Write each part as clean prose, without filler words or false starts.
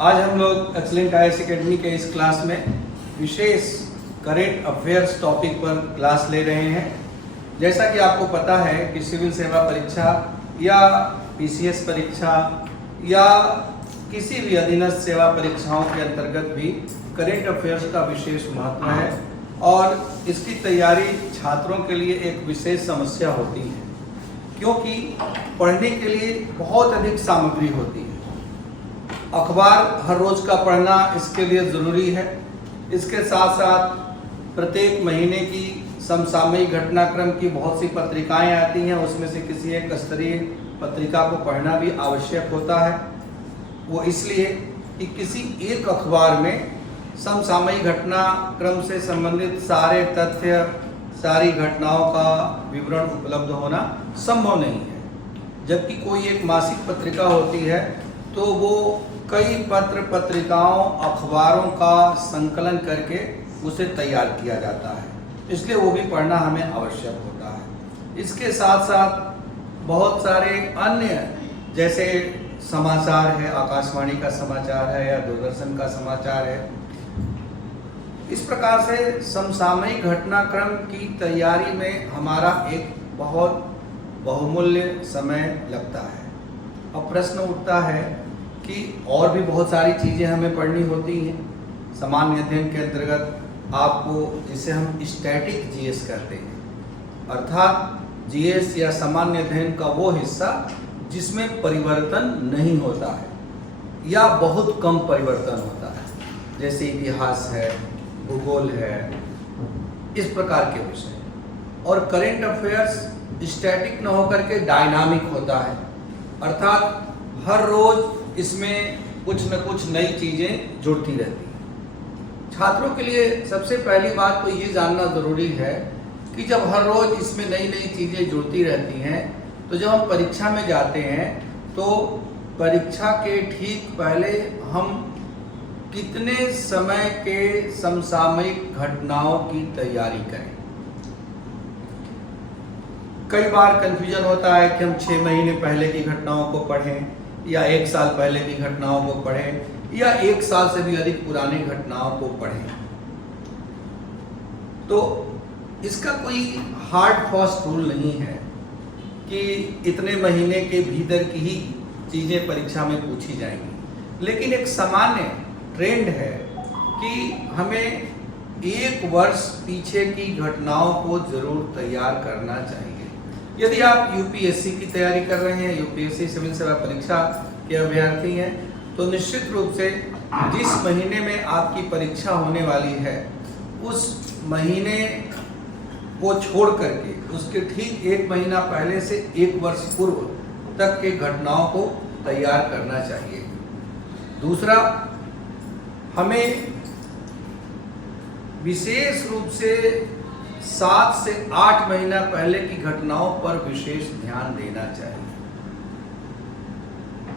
आज हम लोग एक्सीलेंट IAS एकेडमी के इस क्लास में विशेष करेंट अफेयर्स टॉपिक पर क्लास ले रहे हैं। जैसा कि आपको पता है कि सिविल सेवा परीक्षा या PCS परीक्षा या किसी भी अधीनस्थ सेवा परीक्षाओं के अंतर्गत भी करेंट अफेयर्स का विशेष महत्व है और इसकी तैयारी छात्रों के लिए एक विशेष समस्या होती है, क्योंकि पढ़ने के लिए बहुत अधिक सामग्री होती है। अखबार हर रोज का पढ़ना इसके लिए ज़रूरी है। इसके साथ साथ प्रत्येक महीने की समसामयिक घटनाक्रम की बहुत सी पत्रिकाएं आती हैं, उसमें से किसी एक स्तरीय पत्रिका को पढ़ना भी आवश्यक होता है। वो इसलिए कि किसी एक अखबार में समसामयिक घटनाक्रम से संबंधित सारे तथ्य, सारी घटनाओं का विवरण उपलब्ध होना संभव नहीं है। जबकि कोई एक मासिक पत्रिका होती है तो वो कई पत्र पत्रिकाओं अखबारों का संकलन करके उसे तैयार किया जाता है, इसलिए वो भी पढ़ना हमें आवश्यक होता है। इसके साथ साथ बहुत सारे अन्य जैसे समाचार है, आकाशवाणी का समाचार है या दूरदर्शन का समाचार है। इस प्रकार से समसामयिक घटनाक्रम की तैयारी में हमारा एक बहुत बहुमूल्य समय लगता है। अब प्रश्न उठता है कि और भी बहुत सारी चीज़ें हमें पढ़नी होती हैं। सामान्य अध्ययन के अंतर्गत आपको जिसे हम स्टैटिक GS कहते हैं, अर्थात GS या सामान्य अध्ययन का वो हिस्सा जिसमें परिवर्तन नहीं होता है या बहुत कम परिवर्तन होता है, जैसे इतिहास है, भूगोल है, इस प्रकार के विषय। और करेंट अफेयर्स स्टैटिक न होकर के डायनामिक होता है, अर्थात हर रोज इसमें कुछ न कुछ नई चीज़ें जुड़ती रहती हैं। छात्रों के लिए सबसे पहली बात तो ये जानना ज़रूरी है कि जब हर रोज इसमें नई नई चीज़ें जुड़ती रहती हैं तो जब हम परीक्षा में जाते हैं तो परीक्षा के ठीक पहले हम कितने समय के समसामयिक घटनाओं की तैयारी करें। कई बार कंफ्यूजन होता है कि हम 6 महीने पहले की घटनाओं को पढ़ें या 1 साल पहले की घटनाओं को पढ़ें या 1 साल से भी अधिक पुरानी घटनाओं को पढ़ें। तो इसका कोई हार्ड फास्ट रूल नहीं है कि इतने महीने के भीतर की ही चीज़ें परीक्षा में पूछी जाएंगी, लेकिन एक सामान्य ट्रेंड है कि हमें 1 वर्ष पीछे की घटनाओं को जरूर तैयार करना चाहिए। यदि आप UPSC की तैयारी कर रहे हैं, UPSC सिविल सेवा परीक्षा के अभ्यर्थी हैं, तो निश्चित रूप से जिस महीने में आपकी परीक्षा होने वाली है उस महीने को छोड़ करके उसके ठीक 1 महीना पहले से 1 वर्ष पूर्व तक के घटनाओं को तैयार करना चाहिए। दूसरा, हमें विशेष रूप से 7 से 8 महीना पहले की घटनाओं पर विशेष ध्यान देना चाहिए।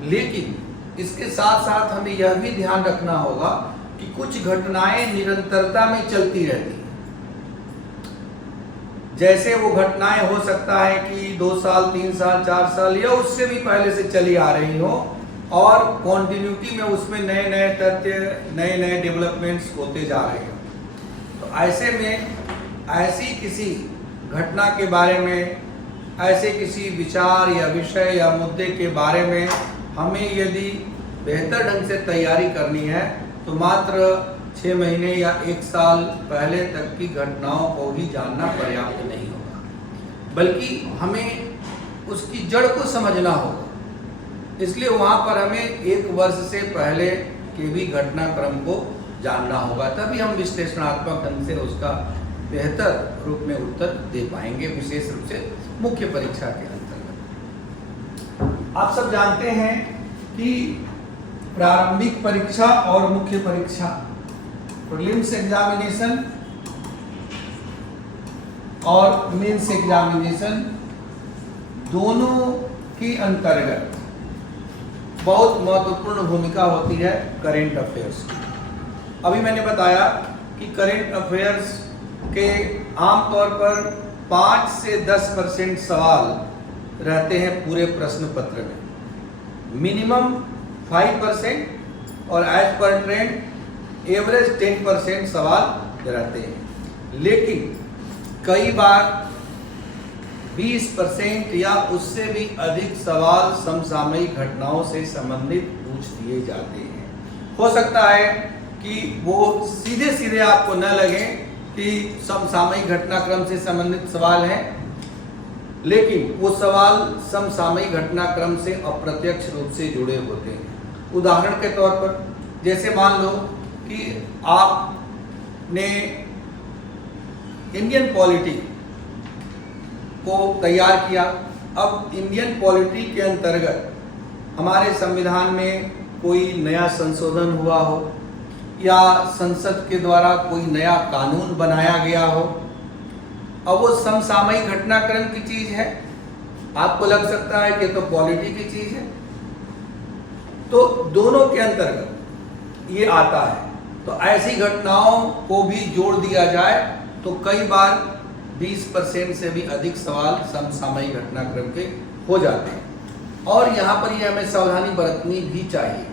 लेकिन इसके साथ साथ हमें यह भी ध्यान रखना होगा कि कुछ घटनाएं निरंतरता में चलती रहती हैं। जैसे वो घटनाएं हो सकता है कि 2 साल, 3 साल, 4 साल या उससे भी पहले से चली आ रही हो और कॉन्टिन्यूटी में उसमें नए नए तथ्य, नए नए डेवलपमेंट्स होते जा रहे हैं। तो ऐसे में ऐसी किसी घटना के बारे में, ऐसे किसी विचार या विषय या मुद्दे के बारे में हमें यदि बेहतर ढंग से तैयारी करनी है तो मात्र 6 महीने या 1 साल पहले तक की घटनाओं को ही जानना पर्याप्त नहीं होगा, बल्कि हमें उसकी जड़ को समझना होगा। इसलिए वहाँ पर हमें 1 वर्ष से पहले के भी घटनाक्रम को जानना होगा, तभी हम विश्लेषणात्मक ढंग से उसका बेहतर रूप में उत्तर दे पाएंगे, विशेष रूप से मुख्य परीक्षा के अंतर्गत। आप सब जानते हैं कि प्रारंभिक परीक्षा और मुख्य परीक्षा, प्रीलिम्स एग्जामिनेशन और मेंस एग्जामिनेशन, दोनों के अंतर्गत बहुत महत्वपूर्ण भूमिका होती है करेंट अफेयर्स की। अभी मैंने बताया कि करेंट अफेयर्स के आमतौर पर 5 से 10% सवाल रहते हैं पूरे प्रश्न पत्र में, मिनिमम 5% और एज पर ट्रेंड एवरेज 10% सवाल रहते हैं, लेकिन कई बार 20% या उससे भी अधिक सवाल समसामयिक घटनाओं से संबंधित पूछ दिए जाते हैं। हो सकता है कि वो सीधे सीधे आपको न लगे कि समसामयिक घटनाक्रम से संबंधित सवाल है, लेकिन वो सवाल समसामयिक घटनाक्रम से अप्रत्यक्ष रूप से जुड़े होते हैं। उदाहरण के तौर पर जैसे मान लो कि आपने इंडियन पॉलिटी को तैयार किया। अब इंडियन पॉलिटी के अंतर्गत हमारे संविधान में कोई नया संशोधन हुआ हो या संसद के द्वारा कोई नया कानून बनाया गया हो, अब वो समसामयिक घटनाक्रम की चीज है। आपको लग सकता है कि तो पॉलिटी की चीज है, तो दोनों के अंतर्गत ये आता है। तो ऐसी घटनाओं को भी जोड़ दिया जाए तो कई बार 20% से भी अधिक सवाल समसामयिक घटनाक्रम के हो जाते हैं। और यहाँ पर ये हमें सावधानी बरतनी भी चाहिए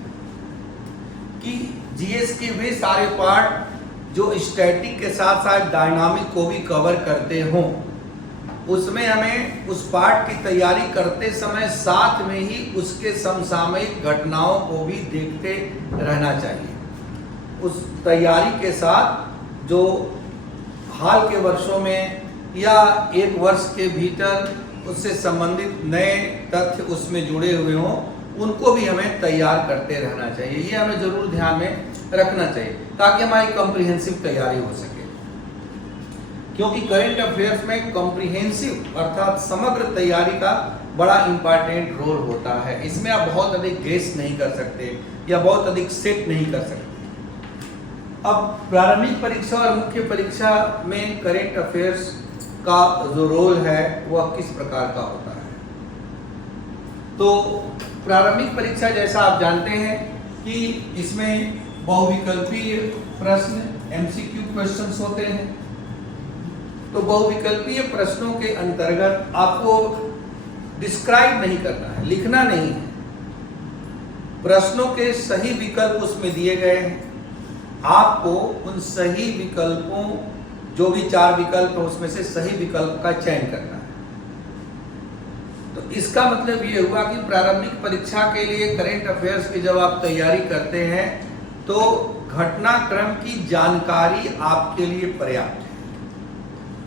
कि जीएस के वे सारे पार्ट जो स्टैटिक के साथ साथ डायनामिक को भी कवर करते हों, उसमें हमें उस पार्ट की तैयारी करते समय साथ में ही उसके समसामयिक घटनाओं को भी देखते रहना चाहिए। उस तैयारी के साथ जो हाल के वर्षों में या एक वर्ष के भीतर उससे संबंधित नए तथ्य उसमें जुड़े हुए हों, उनको भी हमें तैयार करते रहना चाहिए। ये हमें जरूर ध्यान में रखना चाहिए ताकि हमारी कॉम्प्रिहेंसिव तैयारी हो सके, क्योंकि करंट अफेयर्स में कॉम्प्रिहेंसिव अर्थात समग्र तैयारी का बड़ा इंपॉर्टेंट रोल होता है। इसमें आप बहुत अधिक गेस नहीं कर सकते या बहुत अधिक सेट नहीं कर सकते। अब प्रारंभिक परीक्षा और मुख्य परीक्षा में करंट अफेयर्स का जो रोल है वह किस प्रकार का होता है। तो प्रारंभिक परीक्षा जैसा आप जानते हैं कि इसमें बहुविकल्पीय प्रश्न एमसीक्यू क्वेश्चंस होते हैं। तो बहुविकल्पीय प्रश्नों के अंतर्गत आपको डिस्क्राइब नहीं करना है, लिखना नहीं है। प्रश्नों के सही विकल्प उसमें दिए गए हैं, आपको उन सही विकल्पों जो भी 4 विकल्प है उसमें से सही विकल्प का चयन करना है। तो इसका मतलब ये हुआ कि प्रारंभिक परीक्षा के लिए करंट अफेयर्स की जब आप तैयारी करते हैं तो घटनाक्रम की जानकारी आपके लिए पर्याप्त है।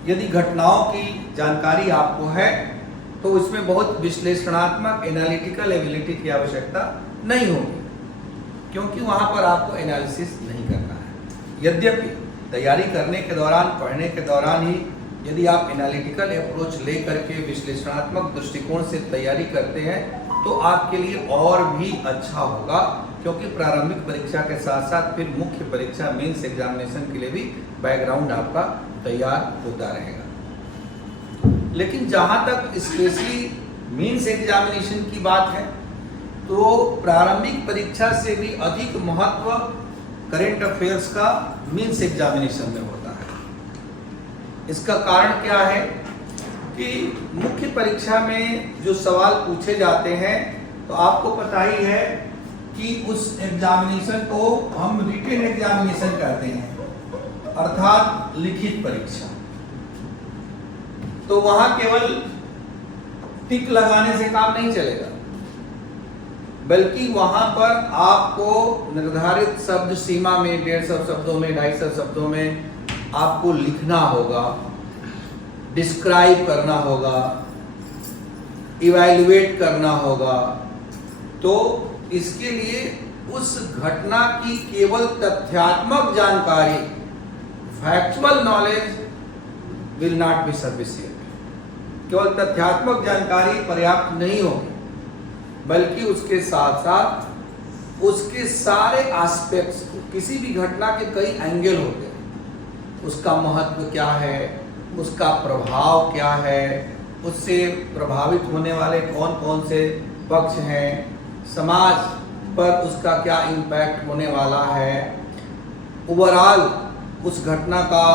यदि घटनाओं की जानकारी आपको है तो उसमें बहुत विश्लेषणात्मक एनालिटिकल एबिलिटी की आवश्यकता नहीं होगी, क्योंकि वहां पर आपको एनालिसिस नहीं करना है। यद्यपि तैयारी करने के दौरान, पढ़ने के दौरान ही यदि आप एनालिटिकल अप्रोच ले करके विश्लेषणात्मक दृष्टिकोण से तैयारी करते हैं तो आपके लिए और भी अच्छा होगा, क्योंकि प्रारंभिक परीक्षा के साथ साथ फिर मुख्य परीक्षा मेंस एग्जामिनेशन के लिए भी बैकग्राउंड आपका तैयार होता रहेगा। लेकिन जहां तक स्पेशली मेंस एग्जामिनेशन की बात है तो प्रारंभिक परीक्षा से भी अधिक महत्व करंट अफेयर्स का मेंस एग्जामिनेशन में होता है। इसका कारण क्या है कि मुख्य परीक्षा में जो सवाल पूछे जाते हैं तो आपको पता ही है कि उस एग्जामिनेशन को हम रिटन एग्जामिनेशन कहते हैं, अर्थात लिखित परीक्षा। तो वहां केवल टिक लगाने से काम नहीं चलेगा, बल्कि वहां पर आपको निर्धारित शब्द सीमा में 150 शब्दों में 250 शब्दों में आपको लिखना होगा, डिस्क्राइब करना होगा, इवैल्यूएट करना होगा। तो इसके लिए उस घटना की केवल तथ्यात्मक जानकारी, factual knowledge will not be sufficient. केवल तथ्यात्मक जानकारी पर्याप्त नहीं होगी, बल्कि उसके साथ साथ उसके सारे एस्पेक्ट्स, किसी भी घटना के कई एंगल होते हैं, उसका महत्व क्या है, उसका प्रभाव क्या है, उससे प्रभावित होने वाले कौन कौन से पक्ष हैं, समाज पर उसका क्या इम्पैक्ट होने वाला है, ओवरऑल उस घटना का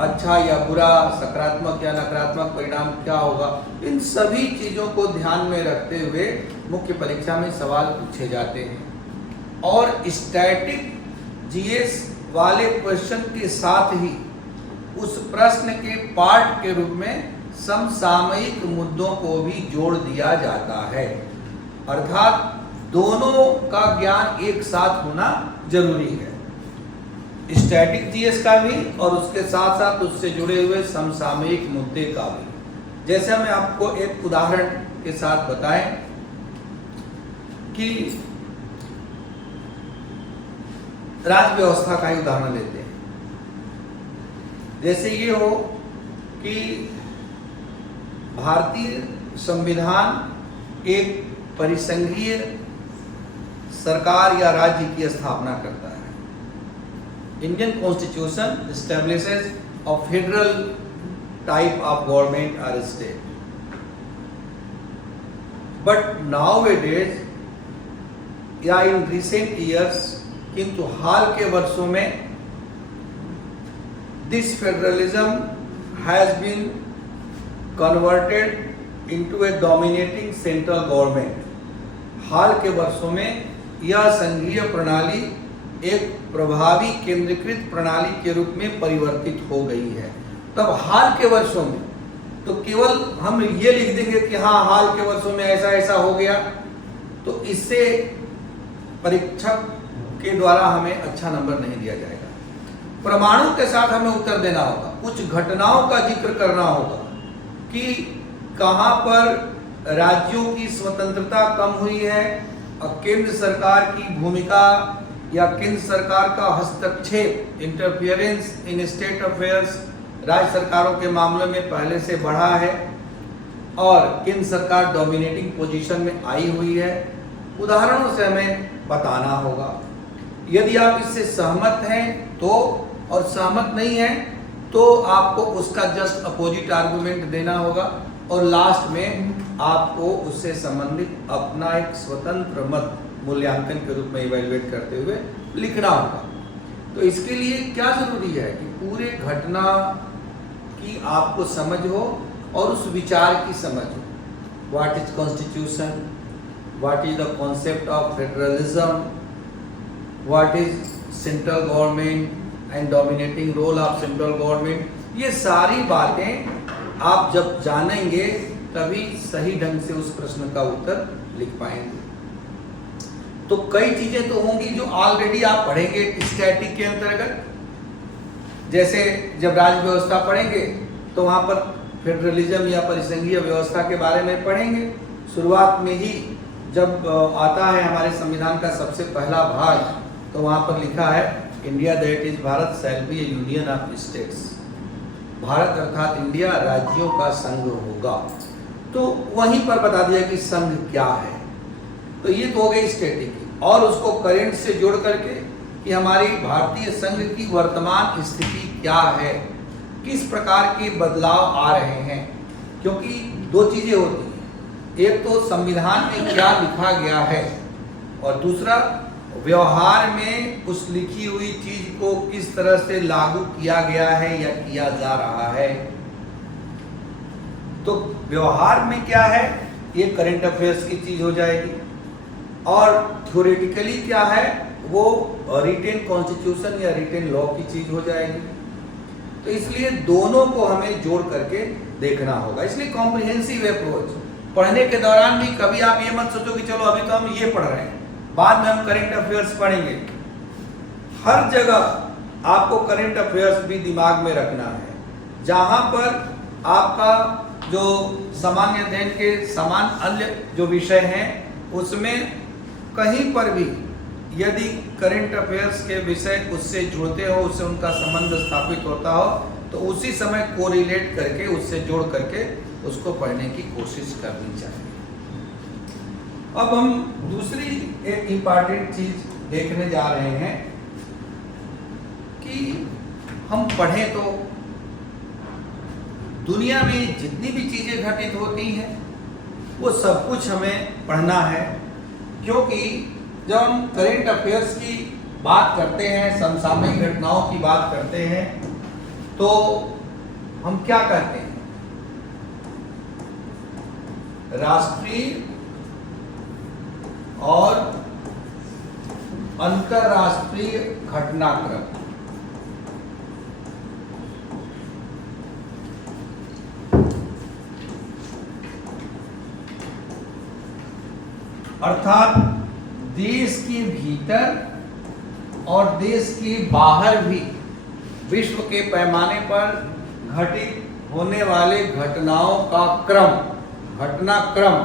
अच्छा या बुरा, सकारात्मक या नकारात्मक परिणाम क्या होगा। इन सभी चीज़ों को ध्यान में रखते हुए मुख्य परीक्षा में सवाल पूछे जाते हैं। और स्टैटिक जीएस वाले क्वेश्चन के साथ ही उस प्रश्न के पार्ट के रूप में समसामयिक मुद्दों को भी जोड़ दिया जाता है। अर्थात दोनों का ज्ञान एक साथ होना जरूरी है, स्टैटिक जीएस का भी और उसके साथ साथ उससे जुड़े हुए समसामयिक मुद्दे का भी। जैसे मैं आपको एक उदाहरण के साथ बताएं कि राज्य व्यवस्था का ही उदाहरण लेते हैं। जैसे ये हो कि भारतीय संविधान एक परिसंघीय सरकार या राज्य की स्थापना करता है। Indian constitution establishes a federal type of government और स्टेट, बट नाउअडेज या इन रिसेंट ईयर्स, किंतु हाल के वर्षों में this federalism has been converted into a dominating central government. हाल के वर्षों में यह संघीय प्रणाली एक प्रभावी केंद्रीकृत प्रणाली के रूप में परिवर्तित हो गई है। तब हाल के वर्षों में तो केवल हम ये लिख देंगे कि हाँ हाल के वर्षों में ऐसा ऐसा हो गया, तो इससे परीक्षक के द्वारा हमें अच्छा नंबर नहीं दिया जाएगा। प्रमाणों के साथ हमें उत्तर देना होगा, कुछ घटनाओं का जिक्र करना होगा कि कहां पर राज्यों की स्वतंत्रता कम हुई है और केंद्र सरकार की भूमिका या केंद्र सरकार का हस्तक्षेप, इंटरफियरेंस इन स्टेट अफेयर्स, राज्य सरकारों के मामले में पहले से बढ़ा है और केंद्र सरकार डोमिनेटिंग पोजीशन में आई हुई है। उदाहरणों से हमें बताना होगा। यदि आप इससे सहमत हैं तो, और सहमत नहीं हैं तो आपको उसका जस्ट अपोजिट आर्गुमेंट देना होगा और लास्ट में आपको उससे संबंधित अपना एक स्वतंत्र मत मूल्यांकन के रूप में इवैल्यूएट करते हुए लिखना होगा। तो इसके लिए क्या जरूरी है कि पूरे घटना की आपको समझ हो और उस विचार की समझ हो। What is constitution, what is the concept of federalism, what is central government and dominating role of central government, ये सारी बातें आप जब जानेंगे तभी सही ढंग से उस प्रश्न का उत्तर लिख पाएंगे। तो कई चीजें तो होंगी जो ऑलरेडी आप पढ़ेंगे स्टैटिक के अंतर्गत। जैसे जब राज्य व्यवस्था पढ़ेंगे तो वहां पर फेडरलिज्म या परिसंघीय व्यवस्था के बारे में पढ़ेंगे। शुरुआत में ही जब आता है हमारे संविधान का सबसे पहला भाग, तो वहां पर लिखा है India that is Bharat shall be A union of states. Bharat अर्थात इंडिया राज्यों का संघ होगा। तो वहीं पर बता दिया कि संघ क्या है। तो ये तो हो गई स्टैटिक की, और उसको करंट से जोड़ करके कि हमारी भारतीय संघ की वर्तमान स्थिति क्या है, किस प्रकार के बदलाव आ रहे हैं। क्योंकि दो चीजें होती हैं, एक तो संविधान में क्या लिखा गया है और दूसरा व्यवहार में उस लिखी हुई चीज को किस तरह से लागू किया गया है या किया जा रहा है। तो व्यवहार में क्या है, ये करंट अफेयर्स की चीज हो जाएगी, और थ्योरेटिकली क्या है वो रिटेन कॉन्स्टिट्यूशन या रिटेन लॉ की चीज हो जाएगी। तो इसलिए दोनों को हमें जोड़ करके देखना होगा। इसलिए कॉम्प्रिहेंसिव अप्रोच पढ़ने के दौरान भी कभी आप ये मत सोचो कि चलो अभी तो हम ये पढ़ रहे हैं, बाद में हम करंट अफेयर्स पढ़ेंगे। हर जगह आपको करंट अफेयर्स भी दिमाग में रखना है। जहां पर आपका जो सामान्य अध्ययन के समान अन्य जो विषय हैं उसमें कहीं पर भी यदि करंट अफेयर्स के विषय उससे जुड़ते हो, उससे उनका संबंध स्थापित होता हो, तो उसी समय कोरिलेट करके उससे जोड़ करके उसको पढ़ने की कोशिश करनी चाहिए। अब हम दूसरी एक इम्पॉर्टेंट चीज देखने जा रहे हैं कि हम पढ़ें तो दुनिया में जितनी भी चीजें घटित होती हैं वो सब कुछ हमें पढ़ना है। क्योंकि जब हम करंट अफेयर्स की बात करते हैं, समसामयिक घटनाओं की बात करते हैं, तो हम क्या कहते हैं, राष्ट्रीय और अंतरराष्ट्रीय घटनाक्रम। अर्थात देश के भीतर और देश के बाहर भी विश्व के पैमाने पर घटित होने वाले घटनाओं का क्रम, घटनाक्रम,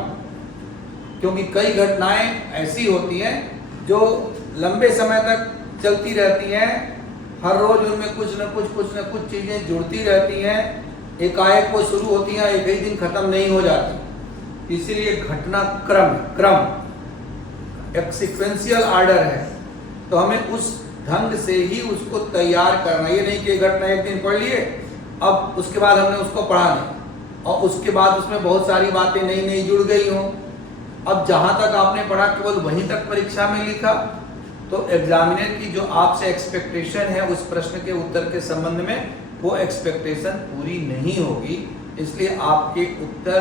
क्योंकि कई घटनाएं ऐसी होती हैं जो लंबे समय तक चलती रहती हैं, हर रोज उनमें कुछ न कुछ चीजें जुड़ती रहती हैं, एकाएक वो शुरू होती हैं, एक ही दिन खत्म नहीं हो जाती। इसीलिए घटनाक्रम, क्रम एक सीक्वेंशियल ऑर्डर है, तो हमें उस ढंग से ही उसको तैयार करना। ये नहीं कि घटना एक दिन पढ़ लिए, अब उसके बाद हमने उसको पढ़ा नहीं और उसके बाद उसमें बहुत सारी बातें नई नई जुड़ गई हों। अब जहां तक आपने पढ़ा केवल वहीं तक परीक्षा में लिखा, तो एग्जामिनर की जो आपसे एक्सपेक्टेशन है उस प्रश्न के उत्तर के संबंध में, वो एक्सपेक्टेशन पूरी नहीं होगी। इसलिए आपके उत्तर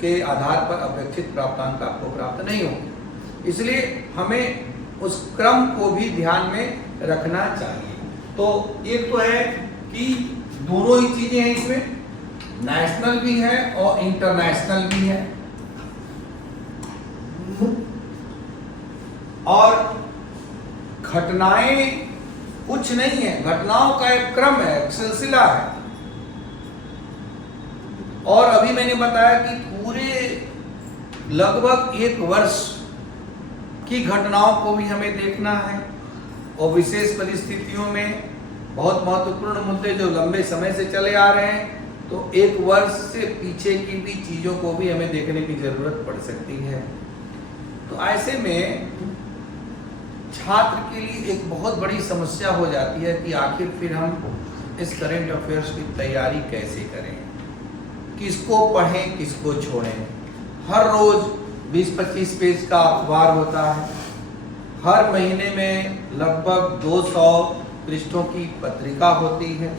के आधार पर अपेक्षित प्राप्तांक आपको प्राप्त नहीं होंगे। इसलिए हमें उस क्रम को भी ध्यान में रखना चाहिए। तो एक तो है कि दोनों ही चीजें हैं इसमें, नेशनल भी है और इंटरनेशनल भी है, और घटनाएं कुछ नहीं है, घटनाओं का एक क्रम है, एक सिलसिला है। और अभी मैंने बताया कि पूरे लगभग एक वर्ष की घटनाओं को भी हमें देखना है, और विशेष परिस्थितियों में बहुत महत्वपूर्ण मुद्दे जो लंबे समय से चले आ रहे हैं, तो एक वर्ष से पीछे की भी चीजों को भी हमें देखने की जरूरत पड़ सकती है। तो ऐसे में छात्र के लिए एक बहुत बड़ी समस्या हो जाती है कि आखिर फिर हम इस करंट अफेयर्स की तैयारी कैसे करें, किसको पढ़ें, किसको छोड़ें। हर रोज 20-25 पेज का अखबार होता है, हर महीने में लगभग 200 पृष्ठों की पत्रिका होती है,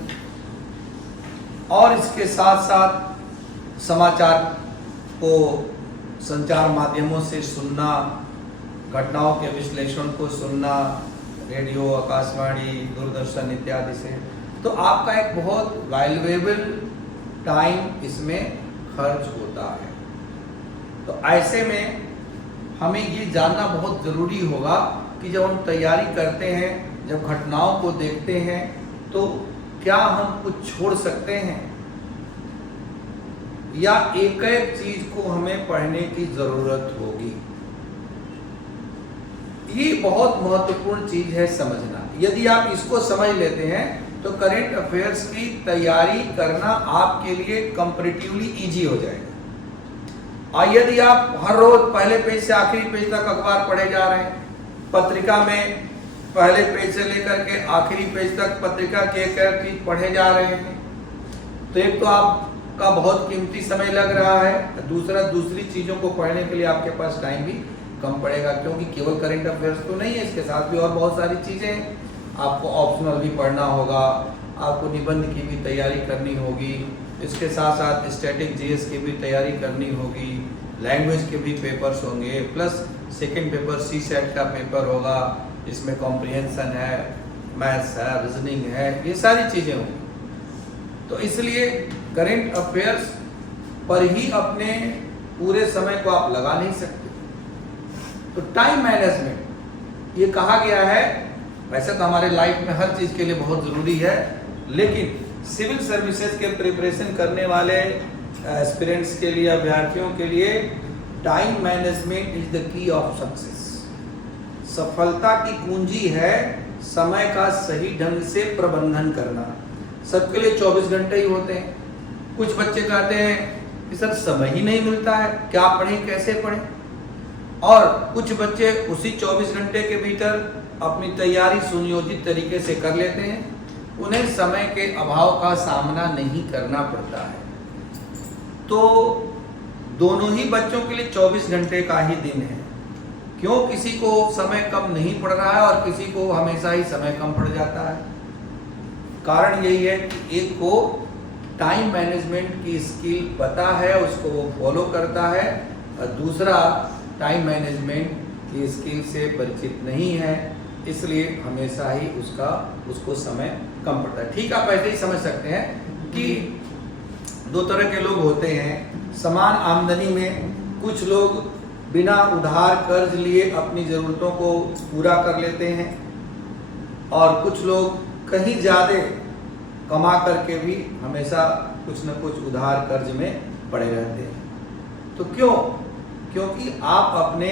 और इसके साथ साथ समाचार को संचार माध्यमों से सुनना, घटनाओं के विश्लेषण को सुनना, रेडियो, आकाशवाणी, दूरदर्शन इत्यादि से, तो आपका एक बहुत वैल्यूएबल टाइम इसमें खर्च होता है। तो ऐसे में हमें ये जानना बहुत ज़रूरी होगा कि जब हम तैयारी करते हैं, जब घटनाओं को देखते हैं, तो क्या हम कुछ छोड़ सकते हैं या एक एक चीज को हमें पढ़ने की जरूरत होगी। ये बहुत महत्वपूर्ण चीज है समझना। यदि आप इसको समझ लेते हैं तो करंट अफेयर्स की तैयारी करना आपके लिए कंपैरेटिवली इजी हो जाएगा। और यदि आप हर रोज पहले पेज से आखिरी पेज तक अखबार पढ़े जा रहे हैं, पत्रिका में पहले पेज से लेकर के आखिरी पेज तक पत्रिका के एक चीज पढ़े जा रहे हैं, तो एक तो आपका बहुत कीमती समय लग रहा है, दूसरा दूसरी चीजों को पढ़ने के लिए आपके पास टाइम भी कम पड़ेगा, क्योंकि केवल करंट अफेयर्स तो नहीं है, इसके साथ भी और बहुत सारी चीजें हैं। आपको ऑप्शनल भी पढ़ना होगा, आपको निबंध की भी तैयारी करनी होगी, इसके साथ साथ स्टैटिक जीएस की भी तैयारी करनी होगी, लैंग्वेज के भी पेपर्स होंगे, प्लस सेकंड पेपर सीसेट का पेपर होगा, इसमें कॉम्प्रिहेंशन है, मैथ्स है, रीजनिंग है, ये सारी चीजें होंगी। तो इसलिए करंट अफेयर्स पर ही अपने पूरे समय को आप लगा नहीं सकते। तो टाइम मैनेजमेंट ये कहा गया है, वैसे तो हमारे लाइफ में हर चीज के लिए बहुत जरूरी है, लेकिन सिविल सर्विसेज के प्रिपरेशन करने वाले एस्पिरेंट्स के लिए, अभ्यर्थियों के लिए time management is the key of success. सफलता की कुंजी है समय का सही ढंग से प्रबंधन करना। सबके लिए 24 घंटे ही होते हैं। कुछ बच्चे कहते हैं कि सर समय ही नहीं मिलता है, क्या पढ़ें, कैसे पढ़ें। और कुछ बच्चे उसी 24 घंटे के भीतर अपनी तैयारी सुनियोजित तरीके से कर लेते हैं, उन्हें समय के अभाव का सामना नहीं करना पड़ता है। तो दोनों ही बच्चों के लिए 24 घंटे का ही दिन है। क्यों किसी को समय कम नहीं पड़ रहा है और किसी को हमेशा ही समय कम पड़ जाता है? कारण यही है कि एक को टाइम मैनेजमेंट की स्किल पता है, उसको वो फॉलो करता है, और दूसरा टाइम मैनेजमेंट ये स्किल से परिचित नहीं है, इसलिए हमेशा ही उसको समय कम पड़ता है। ठीक, आप ऐसे ही समझ सकते हैं कि दो तरह के लोग होते हैं। समान आमदनी में कुछ लोग बिना उधार कर्ज लिए अपनी ज़रूरतों को पूरा कर लेते हैं और कुछ लोग कहीं ज़्यादा कमा करके भी हमेशा कुछ न कुछ उधार कर्ज में पड़े रहते हैं। तो क्यों? क्योंकि आप अपने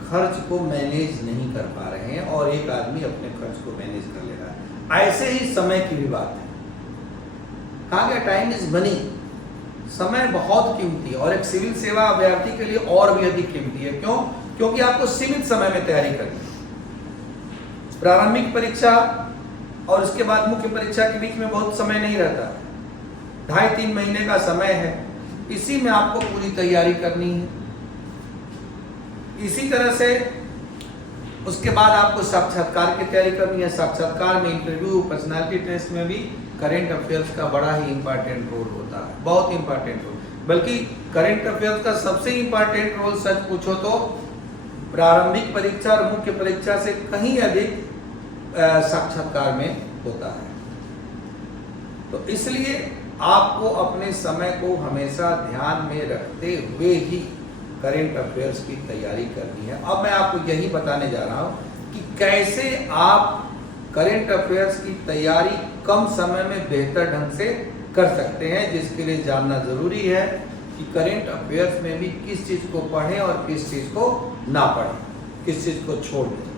खर्च को मैनेज नहीं कर पा रहे हैं और एक आदमी अपने खर्च को मैनेज कर ले रहा है। ऐसे ही समय की भी बात है। कहा गया टाइम इज मनी, समय बहुत कीमती है और एक सिविल सेवा अभ्यर्थी के लिए और भी अधिक कीमती है। क्यों? क्योंकि आपको सीमित समय में तैयारी करनी है। प्रारंभिक परीक्षा और उसके बाद मुख्य परीक्षा के बीच में बहुत समय नहीं रहता, 2.5-3 महीने का समय है, इसी में आपको पूरी तैयारी करनी है। इसी तरह से उसके बाद आपको साक्षात्कार की तैयारी करनी है। साक्षात्कार में इंटरव्यू, पर्सनालिटी टेस्ट में भी करंट अफेयर्स का बड़ा ही इंपॉर्टेंट रोल होता है, बहुत इंपॉर्टेंट रोल। बल्कि करंट अफेयर्स का सबसे इंपॉर्टेंट रोल सच पूछो तो प्रारंभिक परीक्षा और मुख्य परीक्षा से कहीं अधिक साक्षात्कार में होता है। तो इसलिए आपको अपने समय को हमेशा ध्यान में रखते हुए ही करंट अफेयर्स की तैयारी करनी है। अब मैं आपको यही बताने जा रहा हूं कि कैसे आप करंट अफेयर्स की तैयारी कम समय में बेहतर ढंग से कर सकते हैं, जिसके लिए जानना जरूरी है कि करंट अफेयर्स में भी किस चीज को पढ़ें और किस चीज को ना पढ़ें, किस चीज को छोड़ दें।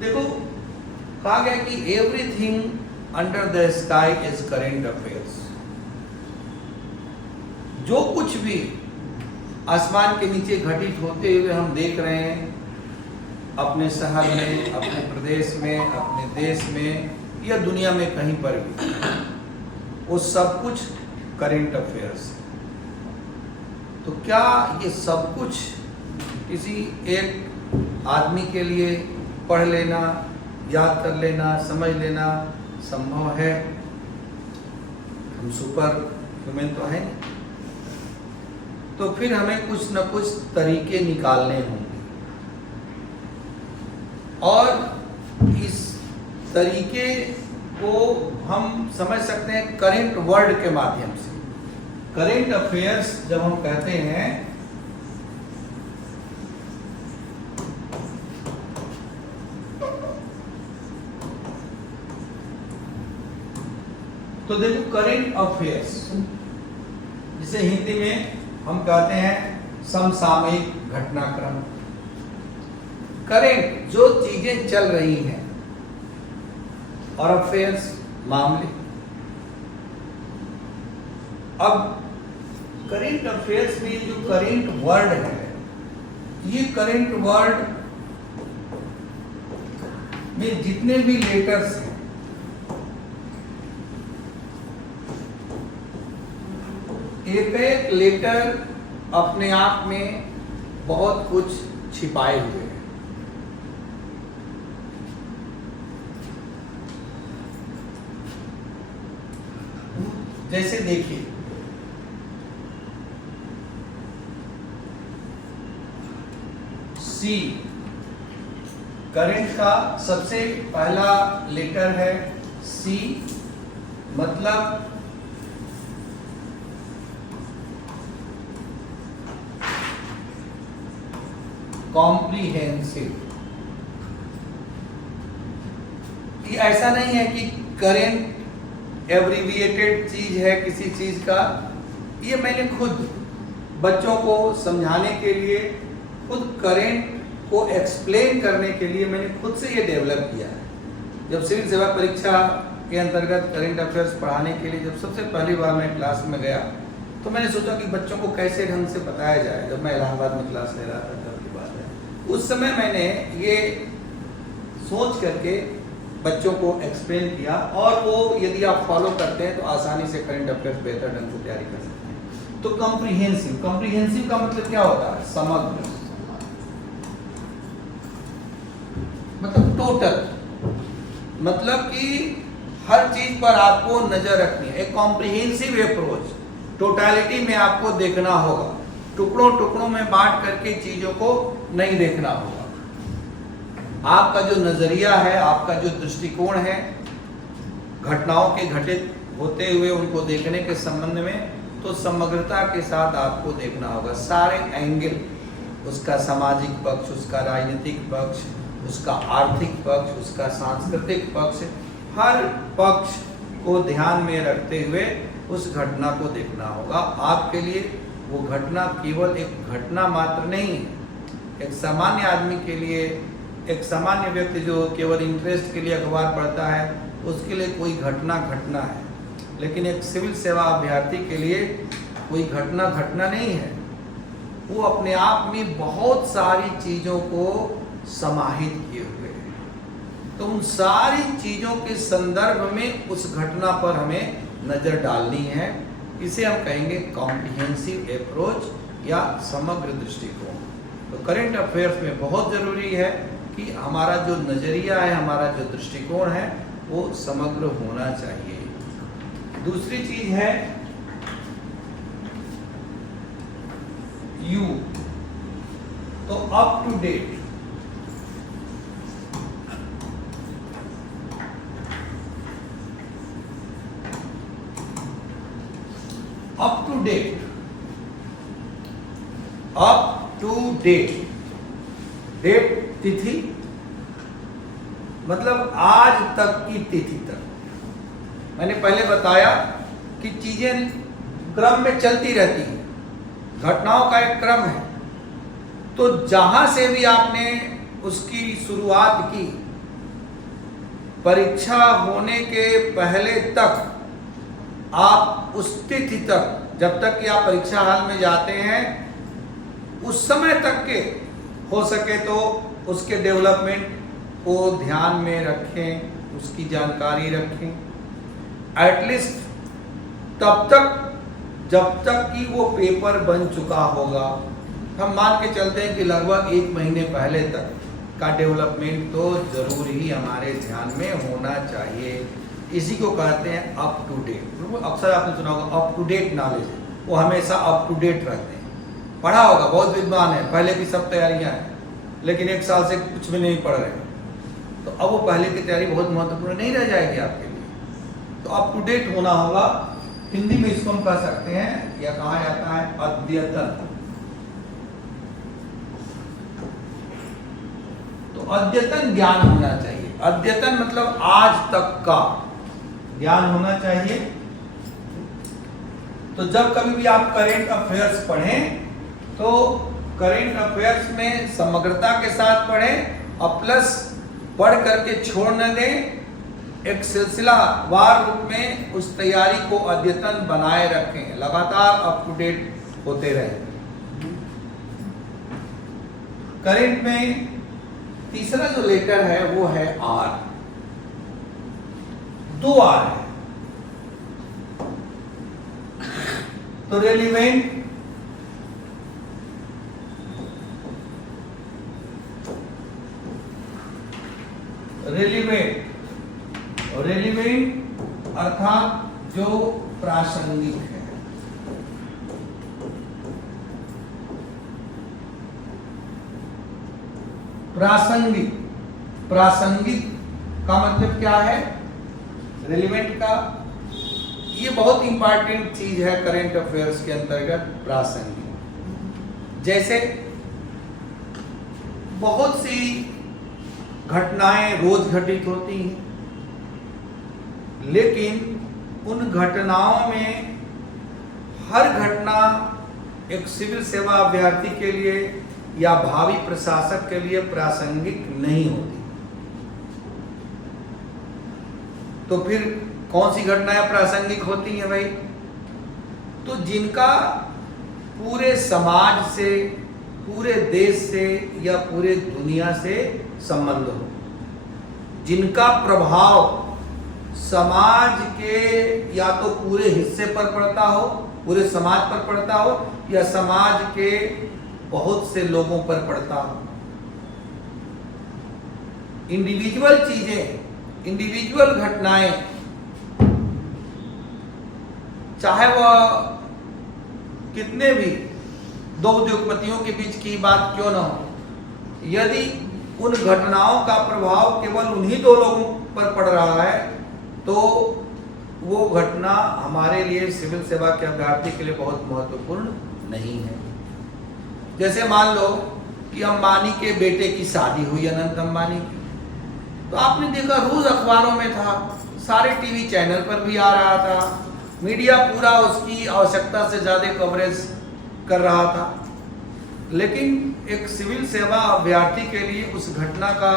देखो, कहा गया कि everything under the sky is current affairs. जो कुछ भी आसमान के नीचे घटित होते हुए हम देख रहे हैं, अपने शहर में, अपने प्रदेश में, अपने देश में या दुनिया में कहीं पर भी, वो सब कुछ करंट अफेयर्स है। तो क्या ये सब कुछ किसी एक आदमी के लिए पढ़ लेना, याद कर लेना, समझ लेना संभव है? हम सुपर ह्यूमन तो हैं, तो फिर हमें कुछ न कुछ तरीके निकालने होंगे और इस तरीके को हम समझ सकते हैं करंट वर्ल्ड के माध्यम से। करंट अफेयर्स जब हम कहते हैं तो देखो, करंट अफेयर्स जिसे हिंदी में हम कहते हैं समसामयिक घटनाक्रम, करंट जो चीजें चल रही हैं, और अफेयर्स मामले। अब करंट अफेयर्स में जो करंट वर्ल्ड है, ये करंट वर्ल्ड में जितने भी लेटर्स हैं, एक एक लेटर अपने आप में बहुत कुछ छिपाए हुए हैं। जैसे देखिए, सी करंट का सबसे पहला लेटर है सी, मतलब कॉम्प्रिहेंसिव। ये ऐसा नहीं है कि करंट एब्रिविएटेड चीज है किसी चीज का। ये मैंने खुद बच्चों को समझाने के लिए, खुद करंट को एक्सप्लेन करने के लिए मैंने खुद से ये डेवलप किया है। जब सिविल सेवा परीक्षा के अंतर्गत करंट अफेयर्स पढ़ाने के लिए जब सबसे पहली बार मैं क्लास में गया, तो मैंने सोचा कि बच्चों को कैसे ढंग से बताया जाए। जब मैं इलाहाबाद में क्लास ले रहा था तब की बात है, उस समय मैंने ये सोच करके बच्चों को एक्सप्लेन किया, और वो यदि आप फॉलो करते हैं तो आसानी से करंट अफेयर्स बेहतर ढंग से तैयारी कर सकते हैं। तो कॉम्प्रिहेंसिव, कॉम्प्रिहेंसिव का मतलब क्या होता है? समग्र, मतलब टोटल, मतलब कि हर चीज पर आपको नजर रखनी है। एक कॉम्प्रिहेंसिव अप्रोच, टोटलिटी में आपको देखना होगा, टुकड़ों टुकड़ों में बांट करके चीजों को नहीं देखना होगा। आपका जो नजरिया है, आपका जो दृष्टिकोण है घटनाओं के घटित होते हुए उनको देखने के संबंध में, तो समग्रता के साथ आपको देखना होगा सारे एंगल, उसका सामाजिक पक्ष, उसका राजनीतिक पक्ष, उसका आर्थिक पक्ष, उसका सांस्कृतिक पक्ष, हर पक्ष को ध्यान में रखते हुए उस घटना को देखना होगा। आपके लिए वो घटना केवल एक घटना मात्र नहीं है। एक सामान्य आदमी के लिए, एक सामान्य व्यक्ति जो केवल इंटरेस्ट के लिए अखबार पढ़ता है, उसके लिए कोई घटना घटना है, लेकिन एक सिविल सेवा अभ्यर्थी के लिए कोई घटना घटना नहीं है। वो अपने आप में बहुत सारी चीज़ों को समाहित किए हुए हैं। तो उन सारी चीज़ों के संदर्भ में उस घटना पर हमें नज़र डालनी है। इसे हम कहेंगे कॉम्प्रिहेंसिव अप्रोच या समग्र दृष्टिकोण। तो करंट अफेयर्स में बहुत ज़रूरी है कि हमारा जो नज़रिया है, हमारा जो दृष्टिकोण है, वो समग्र होना चाहिए। दूसरी चीज़ है यू, तो up to date. Up to date, up to date, date तिथि मतलब आज तक की तिथि तक। मैंने पहले बताया कि चीजें क्रम में चलती रहती हैं, घटनाओं का एक क्रम है। तो जहां से भी आपने उसकी शुरुआत की, परीक्षा होने के पहले तक, आप उस तिथि तक, जब तक कि आप परीक्षा हाल में जाते हैं, उस समय तक के हो सके तो उसके डेवलपमेंट को ध्यान में रखें, उसकी जानकारी रखें। एटलीस्ट तब तक जब तक कि वो पेपर बन चुका होगा। हम मान के चलते हैं कि लगभग 1 महीने पहले तक का डेवलपमेंट तो जरूर ही हमारे ध्यान में होना चाहिए। इसी को कहते हैं अप टू डेट। अक्सर आपने सुना होगा अप टू डेट नॉलेज, वो हमेशा अप टू डेट रहते हैं। पढ़ा होगा, बहुत विद्वान है, पहले की सब तैयारियां हैं, लेकिन 1 साल से कुछ भी नहीं पढ़ रहे हैं, तो अब वो पहले की तैयारी बहुत महत्वपूर्ण नहीं रह जाएगी आपके लिए। तो अप टू डेट होना होगा। हिंदी में इसको हम कह सकते हैं या कहा जाता है अद्यतन। तो अद्यतन ज्ञान होना चाहिए। अद्यतन मतलब आज तक का ज्ञान होना चाहिए। तो जब कभी भी आप करंट अफेयर्स पढ़ें तो करंट अफेयर्स में समग्रता के साथ पढ़ें और प्लस पढ़ करके छोड़ न दें। एक सिलसिलावार रूप में उस तैयारी को अद्यतन बनाए रखें, लगातार अप टू डेट होते रहें। करंट में तीसरा जो लेटर है वो है आर। 2 आर है। तो रेलिवेंट, रेलिवेंट, रेलिवेंट अर्थात जो प्रासंगिक है। प्रासंगिक, प्रासंगिक का मतलब क्या है? रेलिवेंट का, ये बहुत इंपॉर्टेंट चीज है करंट अफेयर्स के अंतर्गत। प्रासंगिक जैसे बहुत सी घटनाएं रोज घटित होती हैं, लेकिन उन घटनाओं में हर घटना एक सिविल सेवा अभ्यर्थी के लिए या भावी प्रशासक के लिए प्रासंगिक नहीं होती। तो फिर कौन सी घटनाएं प्रासंगिक होती हैं भाई? तो जिनका पूरे समाज से, पूरे देश से या पूरे दुनिया से संबंध हो, जिनका प्रभाव समाज के या तो पूरे हिस्से पर पड़ता हो, पूरे समाज पर पड़ता हो, या समाज के बहुत से लोगों पर पड़ता हो। इंडिविजुअल चीजें, इंडिविजुअल घटनाएं, चाहे वह कितने भी 2 उद्योगपतियों के बीच की बात क्यों ना हो, यदि उन घटनाओं का प्रभाव केवल उन्हीं दो लोगों पर पड़ रहा है तो वो घटना हमारे लिए सिविल सेवा के अभ्यर्थी के लिए बहुत महत्वपूर्ण नहीं है। जैसे मान लो कि अंबानी के बेटे की शादी हुई, अनंत अंबानी की, तो आपने देखा रोज अखबारों में था, सारे टीवी चैनल पर भी आ रहा था, मीडिया पूरा उसकी आवश्यकता से ज्यादा कवरेज कर रहा था। लेकिन एक सिविल सेवा अभ्यर्थी के लिए उस घटना का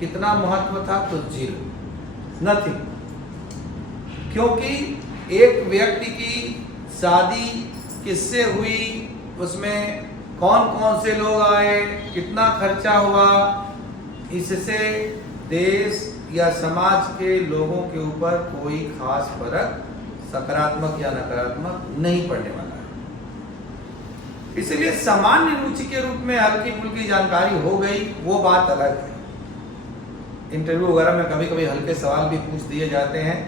कितना महत्व था? तो जीरो, नथिंग। क्योंकि एक व्यक्ति की शादी किससे हुई, उसमें कौन कौन से लोग आए, कितना खर्चा हुआ, इससे देश या समाज के लोगों के ऊपर कोई खास फर्क सकारात्मक या नकारात्मक नहीं पड़ने वाला है। इसलिए सामान्य रुचि के रूप में हल्की फुल्की जानकारी हो गई, वो बात अलग है। इंटरव्यू वगैरह में कभी कभी हल्के सवाल भी पूछ दिए जाते हैं,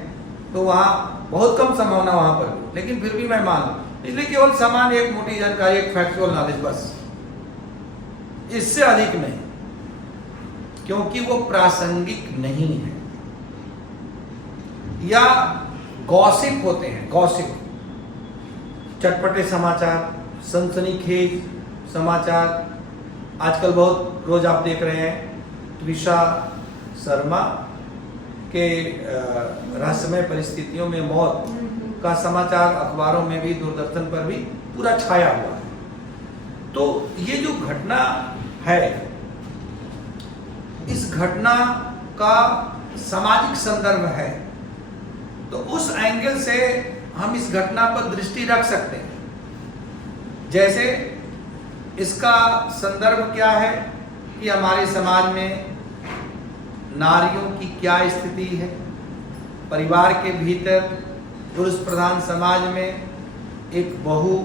तो वहाँ बहुत कम संभावना वहाँ पर, लेकिन फिर भी मैं मान लूँ। इसलिए केवल सामान्य एक मोटी जानकारी, एक फैक्चुअल नॉलेज, बस, इससे अधिक नहीं, क्योंकि वो प्रासंगिक नहीं है। या गॉसिप होते हैं, गॉसिप, चटपटे समाचार, सनसनीखेज समाचार। आजकल बहुत रोज आप देख रहे हैं त्रिशा शर्मा के रहस्यमय परिस्थितियों में मौत का समाचार अखबारों में भी, दूरदर्शन पर भी पूरा छाया हुआ है। तो ये जो घटना है, इस घटना का सामाजिक संदर्भ है, तो उस एंगल से हम इस घटना पर दृष्टि रख सकते हैं। जैसे इसका संदर्भ क्या है कि हमारे समाज में नारियों की क्या स्थिति है, परिवार के भीतर पुरुष प्रधान समाज में एक बहू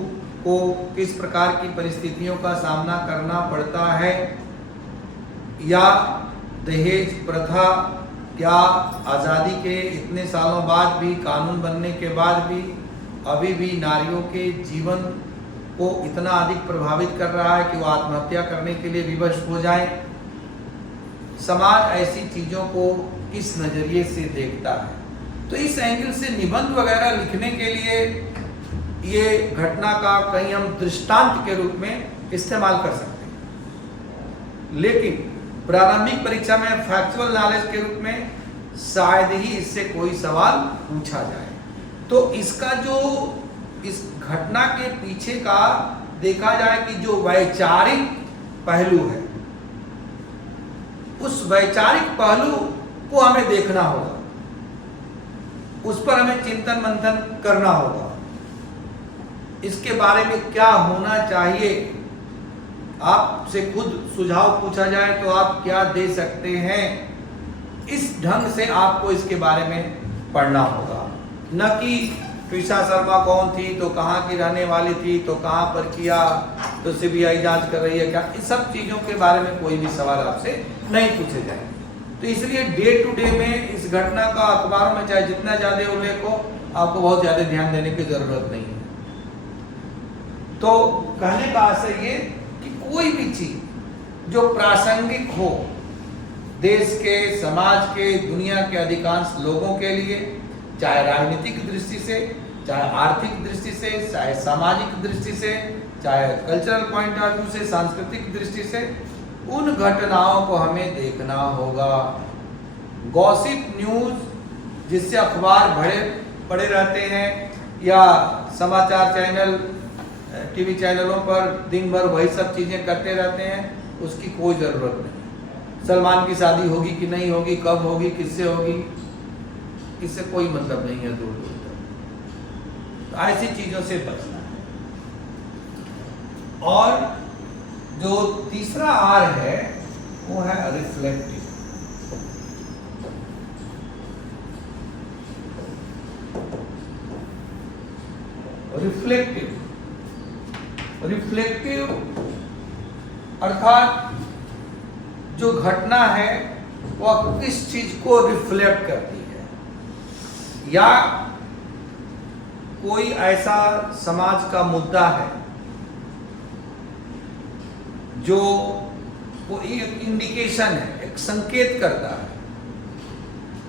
को किस प्रकार की परिस्थितियों का सामना करना पड़ता है, या दहेज प्रथा क्या आज़ादी के इतने सालों बाद भी, कानून बनने के बाद भी अभी भी नारियों के जीवन को इतना अधिक प्रभावित कर रहा है कि वो आत्महत्या करने के लिए विवश हो जाए। समाज ऐसी चीज़ों को किस नज़रिए से देखता है। तो इस एंगल से निबंध वगैरह लिखने के लिए ये घटना का कहीं हम दृष्टांत के रूप में इस्तेमाल कर सकते हैं, लेकिन प्रारंभिक परीक्षा में फैक्चुअल नॉलेज के रूप में शायद ही इससे कोई सवाल पूछा जाए। तो इसका जो इस घटना के पीछे का देखा जाए कि जो वैचारिक पहलू है, उस वैचारिक पहलू को हमें देखना होगा, उस पर हमें चिंतन मंथन करना होगा। इसके बारे में क्या होना चाहिए, आपसे खुद सुझाव पूछा जाए तो आप क्या दे सकते हैं, इस ढंग से आपको इसके बारे में पढ़ना होगा। न कि त्रिशा शर्मा कौन थी, तो कहाँ की रहने वाली थी, तो कहाँ पर किया, तो सीबीआई जांच कर रही है क्या, इस सब चीज़ों के बारे में कोई भी सवाल आपसे नहीं पूछे जाए। तो इसलिए डे टू डे में इस घटना का अखबारों में चाहे जितना ज़्यादा उल्लेख हो, आपको बहुत ज़्यादा ध्यान देने की ज़रूरत नहीं है। तो कहने का आशय ये कि कोई भी चीज़ जो प्रासंगिक हो देश के, समाज के, दुनिया के अधिकांश लोगों के लिए, चाहे राजनीतिक दृष्टि से, चाहे आर्थिक दृष्टि से, चाहे सामाजिक दृष्टि से, चाहे कल्चरल पॉइंट ऑफ व्यू से, सांस्कृतिक दृष्टि से, उन घटनाओं को हमें देखना होगा। गॉसिप न्यूज जिससे अखबार भरे पड़े रहते हैं, या समाचार चैनल, टीवी चैनलों पर दिन भर वही सब चीज़ें करते रहते हैं, उसकी कोई ज़रूरत नहीं। सलमान की शादी होगी कि नहीं होगी, कब होगी, किससे होगी, इससे कोई मतलब नहीं है दूर दूर तक। तो ऐसी चीज़ों से बचना है। और जो तीसरा आर है वो है रिफ्लेक्टिव। रिफ्लेक्टिव रिफ्लेक्टिव अर्थात जो घटना है वह किस चीज को रिफ्लेक्ट करती है, या कोई ऐसा समाज का मुद्दा है जो वो एक इंडिकेशन है, एक संकेत करता है।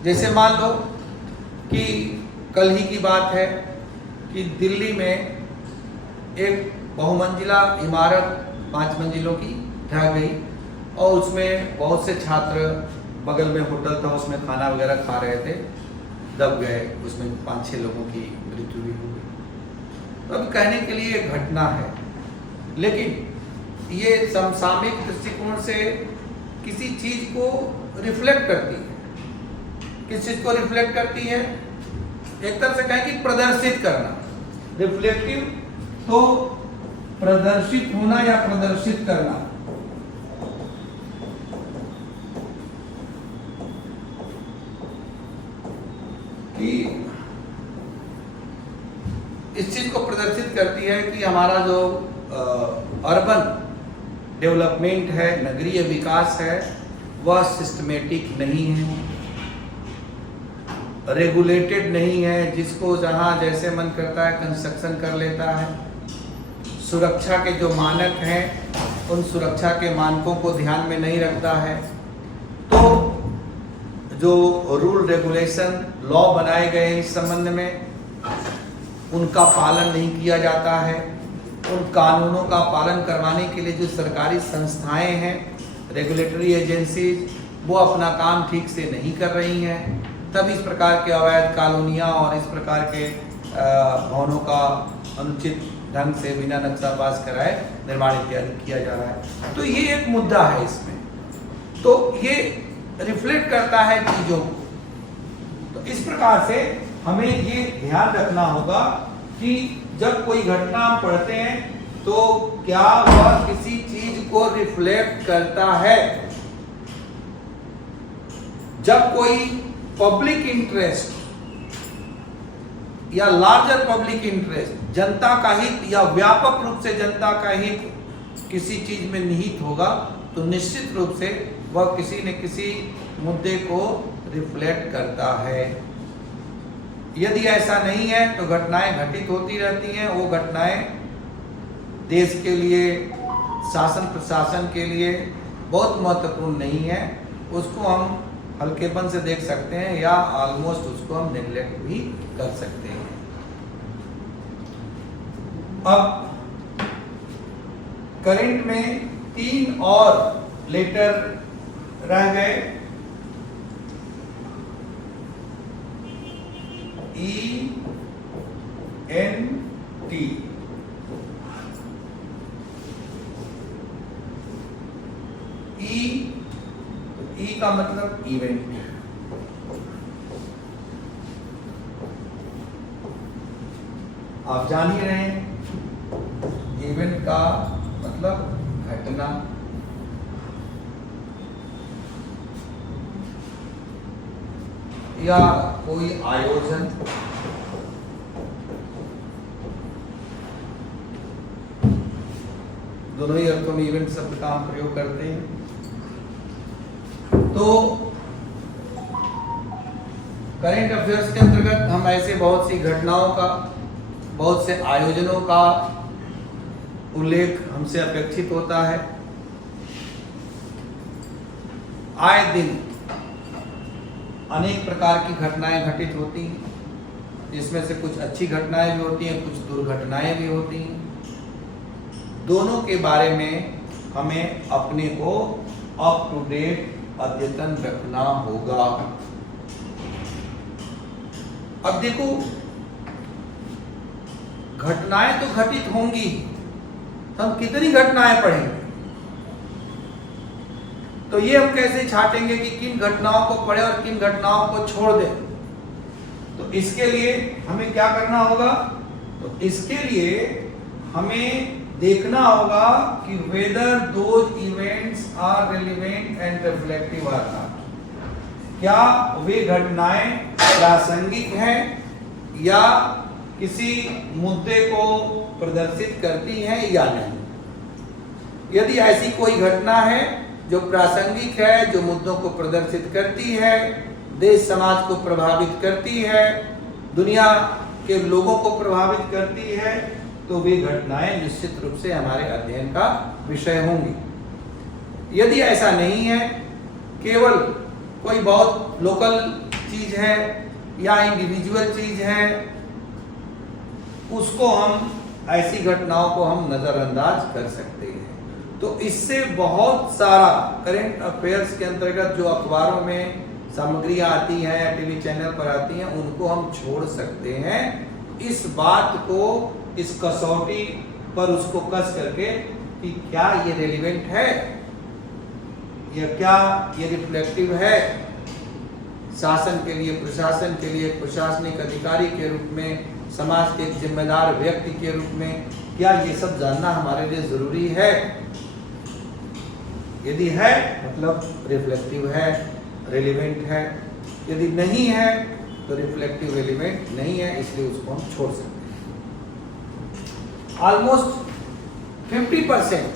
जैसे मान लो कि कल ही की बात है कि दिल्ली में एक बहुमंजिला इमारत 5 मंजिलों की ढह गई और उसमें बहुत से छात्र, बगल में होटल था उसमें खाना वगैरह खा रहे थे, दब गए, उसमें 5-6 लोगों की मृत्यु भी हो गई। तो अब कहने के लिए एक घटना है, लेकिन ये समसामयिक दृष्टिकोण से किसी चीज को रिफ्लेक्ट करती है। किस चीज को रिफ्लेक्ट करती है? एक तरह से कहें कि प्रदर्शित करना। रिफ्लेक्टिव तो प्रदर्शित होना या प्रदर्शित करना। कि इस चीज को प्रदर्शित करती है कि हमारा जो अर्बन डेवलपमेंट है, नगरीय विकास है, वह सिस्टमेटिक नहीं है, रेगुलेटेड नहीं है, जिसको जहां जैसे मन करता है कंस्ट्रक्शन कर लेता है। सुरक्षा के जो मानक हैं उन सुरक्षा के मानकों को ध्यान में नहीं रखता है। तो जो रूल रेगुलेशन लॉ बनाए गए इस संबंध में उनका पालन नहीं किया जाता है। उन कानूनों का पालन करवाने के लिए जो सरकारी संस्थाएं हैं, रेगुलेटरी एजेंसीज, वो अपना काम ठीक से नहीं कर रही हैं। तब इस प्रकार के अवैध कॉलोनियाँ और इस प्रकार के भवनों का अनुचित ढंग से बिना नक्शा पास कराए निर्माण इत्यादि किया जा रहा है। तो ये एक मुद्दा है इसमें। तो ये रिफ्लेक्ट करता है चीजों को। तो इस प्रकार से हमें ये ध्यान रखना होगा कि जब कोई घटना हम पढ़ते हैं तो क्या वह किसी चीज को रिफ्लेक्ट करता है। जब कोई पब्लिक इंटरेस्ट या लार्जर पब्लिक इंटरेस्ट, जनता का हित या व्यापक रूप से जनता का हित किसी चीज में निहित होगा तो निश्चित रूप से वह किसी न किसी मुद्दे को रिफ्लेक्ट करता है। यदि ऐसा नहीं है तो घटनाएं घटित होती रहती हैं। वो घटनाएं देश के लिए, शासन प्रशासन के लिए बहुत महत्वपूर्ण नहीं है। उसको हम हल्केपन से देख सकते हैं या ऑलमोस्ट उसको हम नेग्लेक्ट भी कर सकते हैं। अब करंट में 3 और लेटर रह गए। ENT, ई का मतलब इवेंट। आप जान ही रहे हैं इवेंट का मतलब घटना। या कोई आयोजन, दोनों ही अर्थों में इवेंट शब्द का हम प्रयोग करते हैं। तो करंट अफेयर्स के अंतर्गत हम ऐसे बहुत सी घटनाओं का, बहुत से आयोजनों का उल्लेख हमसे अपेक्षित होता है। आए दिन अनेक प्रकार की घटनाएं घटित होती हैं, जिसमें से कुछ अच्छी घटनाएं भी होती हैं, कुछ दुर्घटनाएं भी होती हैं। दोनों के बारे में हमें अपने को अप टू डेट अद्यतन रखना होगा। अब देखो, घटनाएं तो घटित होंगी, हम कितनी घटनाएं पढ़ेंगे, तो ये हम कैसे छाटेंगे कि किन घटनाओं को पढ़े और किन घटनाओं को छोड़ दें। तो इसके लिए हमें क्या करना होगा? तो इसके लिए हमें देखना होगा कि whether those events are relevant and reflective or not. क्या वे घटनाएं प्रासंगिक हैं या किसी मुद्दे को प्रदर्शित करती हैं या नहीं। यदि ऐसी कोई घटना है जो प्रासंगिक है, जो मुद्दों को प्रदर्शित करती है, देश समाज को प्रभावित करती है, दुनिया के लोगों को प्रभावित करती है, तो वे घटनाएं निश्चित रूप से हमारे अध्ययन का विषय होंगी। यदि ऐसा नहीं है, केवल कोई बहुत लोकल चीज है या इंडिविजुअल चीज है, उसको हम, ऐसी घटनाओं को हम नजरअंदाज कर सकते हैं। तो इससे बहुत सारा करंट अफेयर्स के अंतर्गत जो अखबारों में सामग्री आती है या टीवी चैनल पर आती है, उनको हम छोड़ सकते हैं। इस बात को, इस कसौटी पर उसको कस करके कि क्या ये रेलिवेंट है या क्या ये रिफ्लेक्टिव है शासन के लिए, प्रशासन के लिए, प्रशासनिक अधिकारी के रूप में, समाज के एक जिम्मेदार व्यक्ति के रूप में, क्या ये सब जानना हमारे लिए जरूरी है? यदि है मतलब रिफ्लेक्टिव है, रेलिवेंट है। यदि नहीं है तो रिफ्लेक्टिव रेलिवेंट नहीं है, इसलिए उसको हम छोड़ सकते हैं। ऑलमोस्ट 50%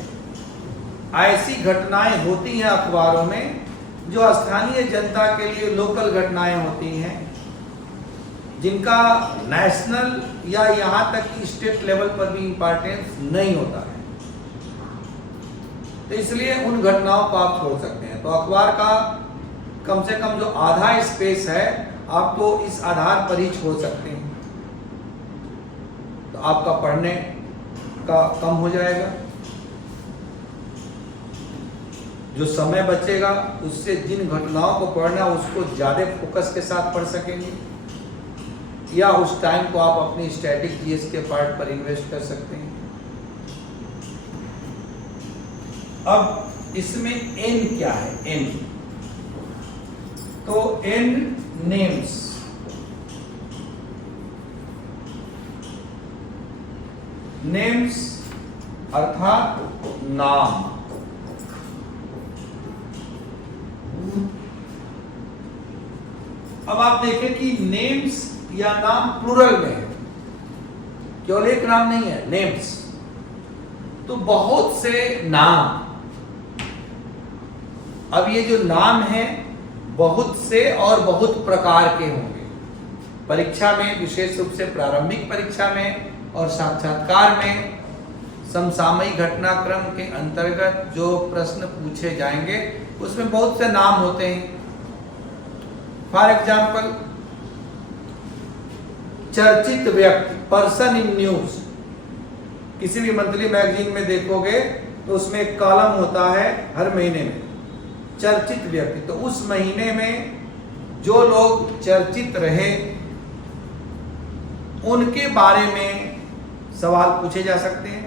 ऐसी घटनाएं होती हैं अखबारों में जो स्थानीय जनता के लिए लोकल घटनाएं होती हैं, जिनका नेशनल या यहाँ तक कि स्टेट लेवल पर भी इंपॉर्टेंस नहीं होता है। तो इसलिए उन घटनाओं को आप छोड़ सकते हैं। तो अखबार का कम से कम जो आधा स्पेस है, आप तो इस आधार पर ही छोड़ सकते हैं। तो आपका पढ़ने का कम हो जाएगा, जो समय बचेगा उससे जिन घटनाओं को पढ़ना उसको ज्यादा फोकस के साथ पढ़ सकेंगे, या उस टाइम को आप अपनी स्टैटिक जीएस के पार्ट पर इन्वेस्ट कर सकते हैं। अब इसमें एन क्या है? एन, तो एन नेम्स, नेम्स अर्थात नाम। अब आप देखें कि नेम्स या नाम प्लूरल में है, केवल एक नाम नहीं है, नेम्स। तो बहुत से नाम, अब ये जो नाम है बहुत से और बहुत प्रकार के होंगे। परीक्षा में, विशेष रूप से प्रारंभिक परीक्षा में और साक्षात्कार में, समसामयिक घटनाक्रम के अंतर्गत जो प्रश्न पूछे जाएंगे उसमें बहुत से नाम होते हैं। फॉर एग्जाम्पल, चर्चित व्यक्ति, पर्सन इन न्यूज। किसी भी मंथली मैगजीन में देखोगे तो उसमें एक कॉलम होता है हर महीने में, चर्चित व्यक्ति। तो उस महीने में जो लोग चर्चित रहे उनके बारे में सवाल पूछे जा सकते हैं।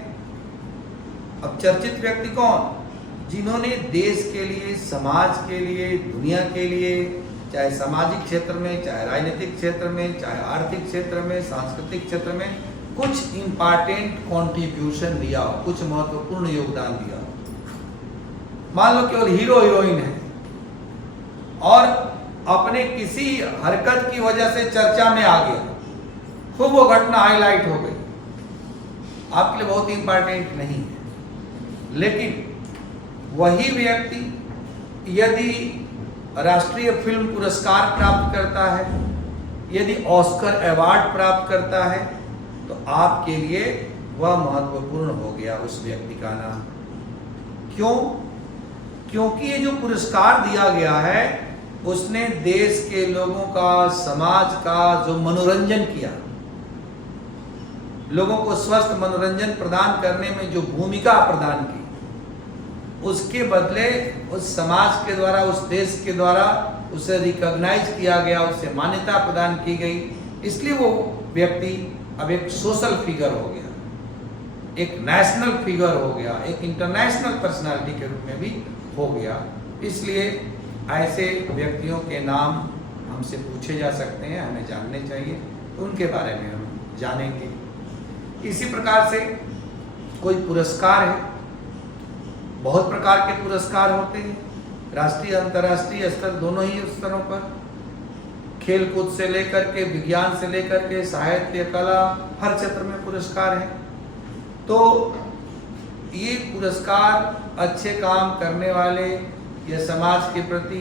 अब चर्चित व्यक्ति कौन? जिन्होंने देश के लिए, समाज के लिए, दुनिया के लिए, चाहे सामाजिक क्षेत्र में, चाहे राजनीतिक क्षेत्र में, चाहे आर्थिक क्षेत्र में, सांस्कृतिक क्षेत्र में कुछ इंपॉर्टेंट कंट्रीब्यूशन दिया हो, कुछ महत्वपूर्ण योगदान दिया हो। मान लो केवल हीरो हीरोइन है और अपने किसी हरकत की वजह से चर्चा में आ गया, खूब वो घटना हाईलाइट हो गई, आपके लिए बहुत इंपॉर्टेंट नहीं है। लेकिन वही व्यक्ति यदि राष्ट्रीय फिल्म पुरस्कार प्राप्त करता है, यदि ऑस्कर अवार्ड प्राप्त करता है, तो आपके लिए वह महत्वपूर्ण हो गया उस व्यक्ति का नाम। क्यों? क्योंकि ये जो पुरस्कार दिया गया है उसने देश के लोगों का, समाज का जो मनोरंजन किया, लोगों को स्वस्थ मनोरंजन प्रदान करने में जो भूमिका प्रदान की, उसके बदले उस समाज के द्वारा, उस देश के द्वारा उसे रिकॉग्नाइज किया गया, उसे मान्यता प्रदान की गई। इसलिए वो व्यक्ति अब एक सोशल फिगर हो गया, एक नेशनल फिगर हो गया, एक इंटरनेशनल पर्सनालिटी के रूप में भी हो गया। इसलिए ऐसे व्यक्तियों के नाम हमसे पूछे जा सकते हैं, हमें जानने चाहिए, तो उनके बारे में हम जानेंगे। इसी प्रकार से कोई पुरस्कार है, बहुत प्रकार के पुरस्कार होते हैं, राष्ट्रीय अंतर्राष्ट्रीय स्तर दोनों ही स्तरों पर, खेल कूद से लेकर के, विज्ञान से लेकर के, साहित्य, कला, हर क्षेत्र में पुरस्कार है। तो ये पुरस्कार अच्छे काम करने वाले या समाज के प्रति,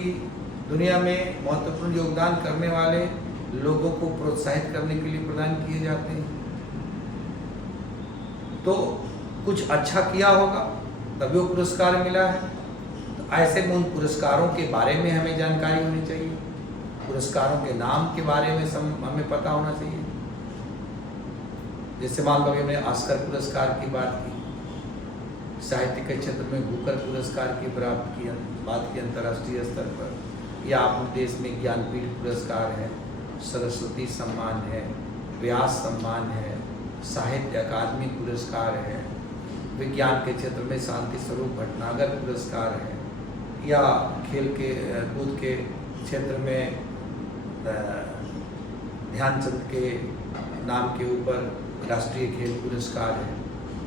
दुनिया में महत्वपूर्ण योगदान करने वाले लोगों को प्रोत्साहित करने के लिए प्रदान किए जाते हैं। तो कुछ अच्छा किया होगा तभी वो पुरस्कार मिला है। तो ऐसे में उन पुरस्कारों के बारे में हमें जानकारी होनी चाहिए, पुरस्कारों के नाम के बारे में हमें पता होना चाहिए। जैसे मान लो हमने ऑस्कर पुरस्कार की बात की, साहित्य के क्षेत्र में बुकर पुरस्कार की बात की अंतर्राष्ट्रीय स्तर पर, या अपने देश में ज्ञानपीठ पुरस्कार है, सरस्वती सम्मान है, व्यास सम्मान है, साहित्य अकादमी पुरस्कार है, विज्ञान के क्षेत्र में शांति स्वरूप भटनागर पुरस्कार है, या खेल के कूद के क्षेत्र में ध्यानचंद के नाम के ऊपर राष्ट्रीय खेल पुरस्कार है।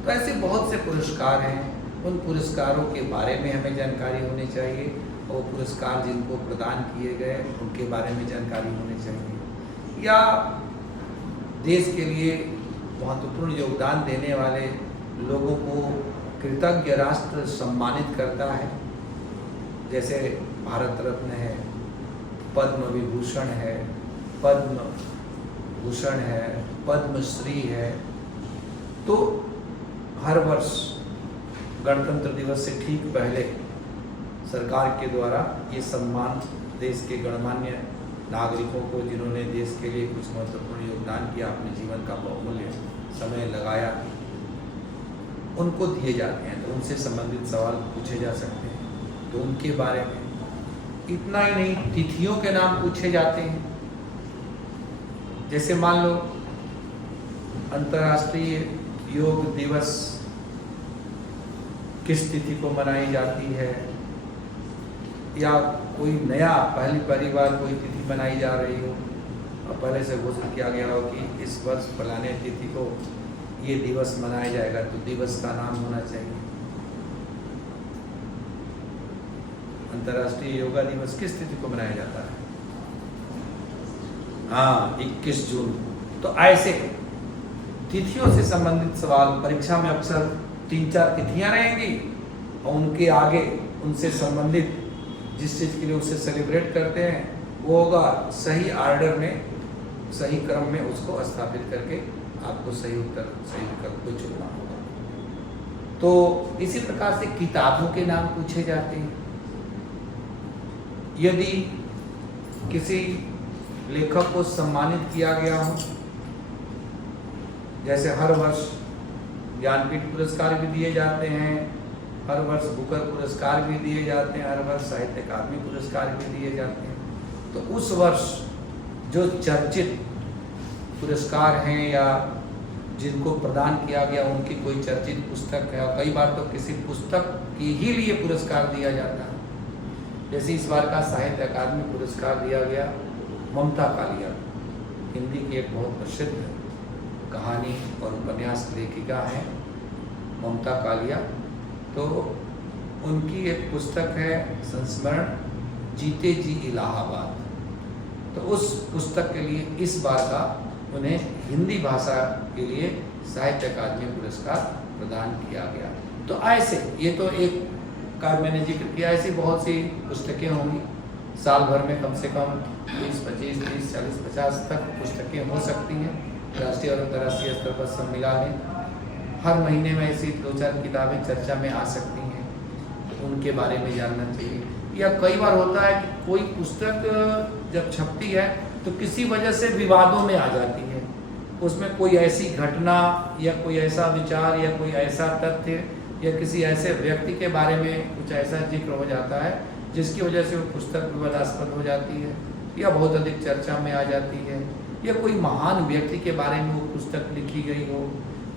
तो ऐसे बहुत से पुरस्कार हैं, उन पुरस्कारों के बारे में हमें जानकारी होनी चाहिए, और पुरस्कार जिनको प्रदान किए गए उनके बारे में जानकारी होनी चाहिए। या देश के लिए महत्वपूर्ण योगदान देने वाले लोगों को कृतज्ञ राष्ट्र सम्मानित करता है, जैसे भारत रत्न है, पद्म विभूषण है, पद्म भूषण है, पद्मश्री है। तो हर वर्ष गणतंत्र दिवस से ठीक पहले सरकार के द्वारा ये सम्मान देश के गणमान्य नागरिकों को, जिन्होंने देश के लिए कुछ महत्वपूर्ण योगदान किया, अपने जीवन का बहुमूल्य समय लगाया, उनको दिए जाते हैं। तो उनसे संबंधित सवाल पूछे जा सकते हैं, तो उनके बारे में इतना ही नहीं, तिथियों के नाम पूछे जाते हैं। जैसे मान लो अंतर्राष्ट्रीय योग दिवस किस तिथि को मनाई जाती है, या कोई नया पहली बार कोई तिथि मनाई जा रही हो और पहले से घोषित किया गया हो कि इस वर्ष फलाने तिथि को ये दिवस मनाया जाएगा, तो दिवस का नाम होना चाहिए। अंतर्राष्ट्रीय योगा दिवस किस तिथि को मनाया जाता है? हाँ, 21 जून। तो ऐसे तिथियों से संबंधित सवाल परीक्षा में अक्सर 3-4 तिथियां रहेंगी, और उनके आगे उनसे संबंधित जिस चीज़ के लिए उसे सेलिब्रेट करते हैं वो होगा, सही आर्डर में, सही क्रम में उसको स्थापित करके आपको सही उत्तर, सही विकल्प को चुनना होगा। तो इसी प्रकार से किताबों के नाम पूछे जाते हैं। यदि किसी लेखक को सम्मानित किया गया हो, जैसे हर वर्ष ज्ञानपीठ पुरस्कार भी दिए जाते हैं, हर वर्ष बुकर पुरस्कार भी दिए जाते हैं, हर वर्ष साहित्य अकादमी पुरस्कार भी दिए जाते हैं, तो उस वर्ष जो चर्चित पुरस्कार हैं या जिनको प्रदान किया गया उनकी कोई चर्चित पुस्तक है, और कई बार तो किसी पुस्तक के ही लिए पुरस्कार दिया जाता है। जैसे इस बार का साहित्य अकादमी पुरस्कार दिया गया ममता कालिया, हिंदी की एक बहुत प्रसिद्ध कहानी और उपन्यास लेखिका हैं ममता कालिया। तो उनकी एक पुस्तक है संस्मरण जीते जी इलाहाबाद। तो उस पुस्तक के लिए इस बार का उन्हें हिंदी भाषा के लिए साहित्य अकादमी पुरस्कार प्रदान किया गया। तो ऐसे, ये तो एक का मैंने जिक्र किया, ऐसी बहुत सी पुस्तकें होंगी। साल भर में कम से कम 20, 25, 30, 40, 50 तक पुस्तकें हो सकती हैं, राष्ट्रीय और अंतर्राष्ट्रीय स्तर पर सब मिला लें। हर महीने में ऐसी 2-4 किताबें चर्चा में आ सकती हैं, तो उनके बारे में जानना चाहिए। या कई बार होता है कि कोई पुस्तक जब छपती है तो किसी वजह से विवादों में आ जाती है, उसमें कोई ऐसी घटना या कोई ऐसा विचार या कोई ऐसा तथ्य या किसी ऐसे व्यक्ति के बारे में कुछ ऐसा जिक्र हो जाता है जिसकी वजह से वो पुस्तक विवादास्पद हो जाती है या बहुत अधिक चर्चा में आ जाती है, या कोई महान व्यक्ति के बारे में वो पुस्तक लिखी गई हो,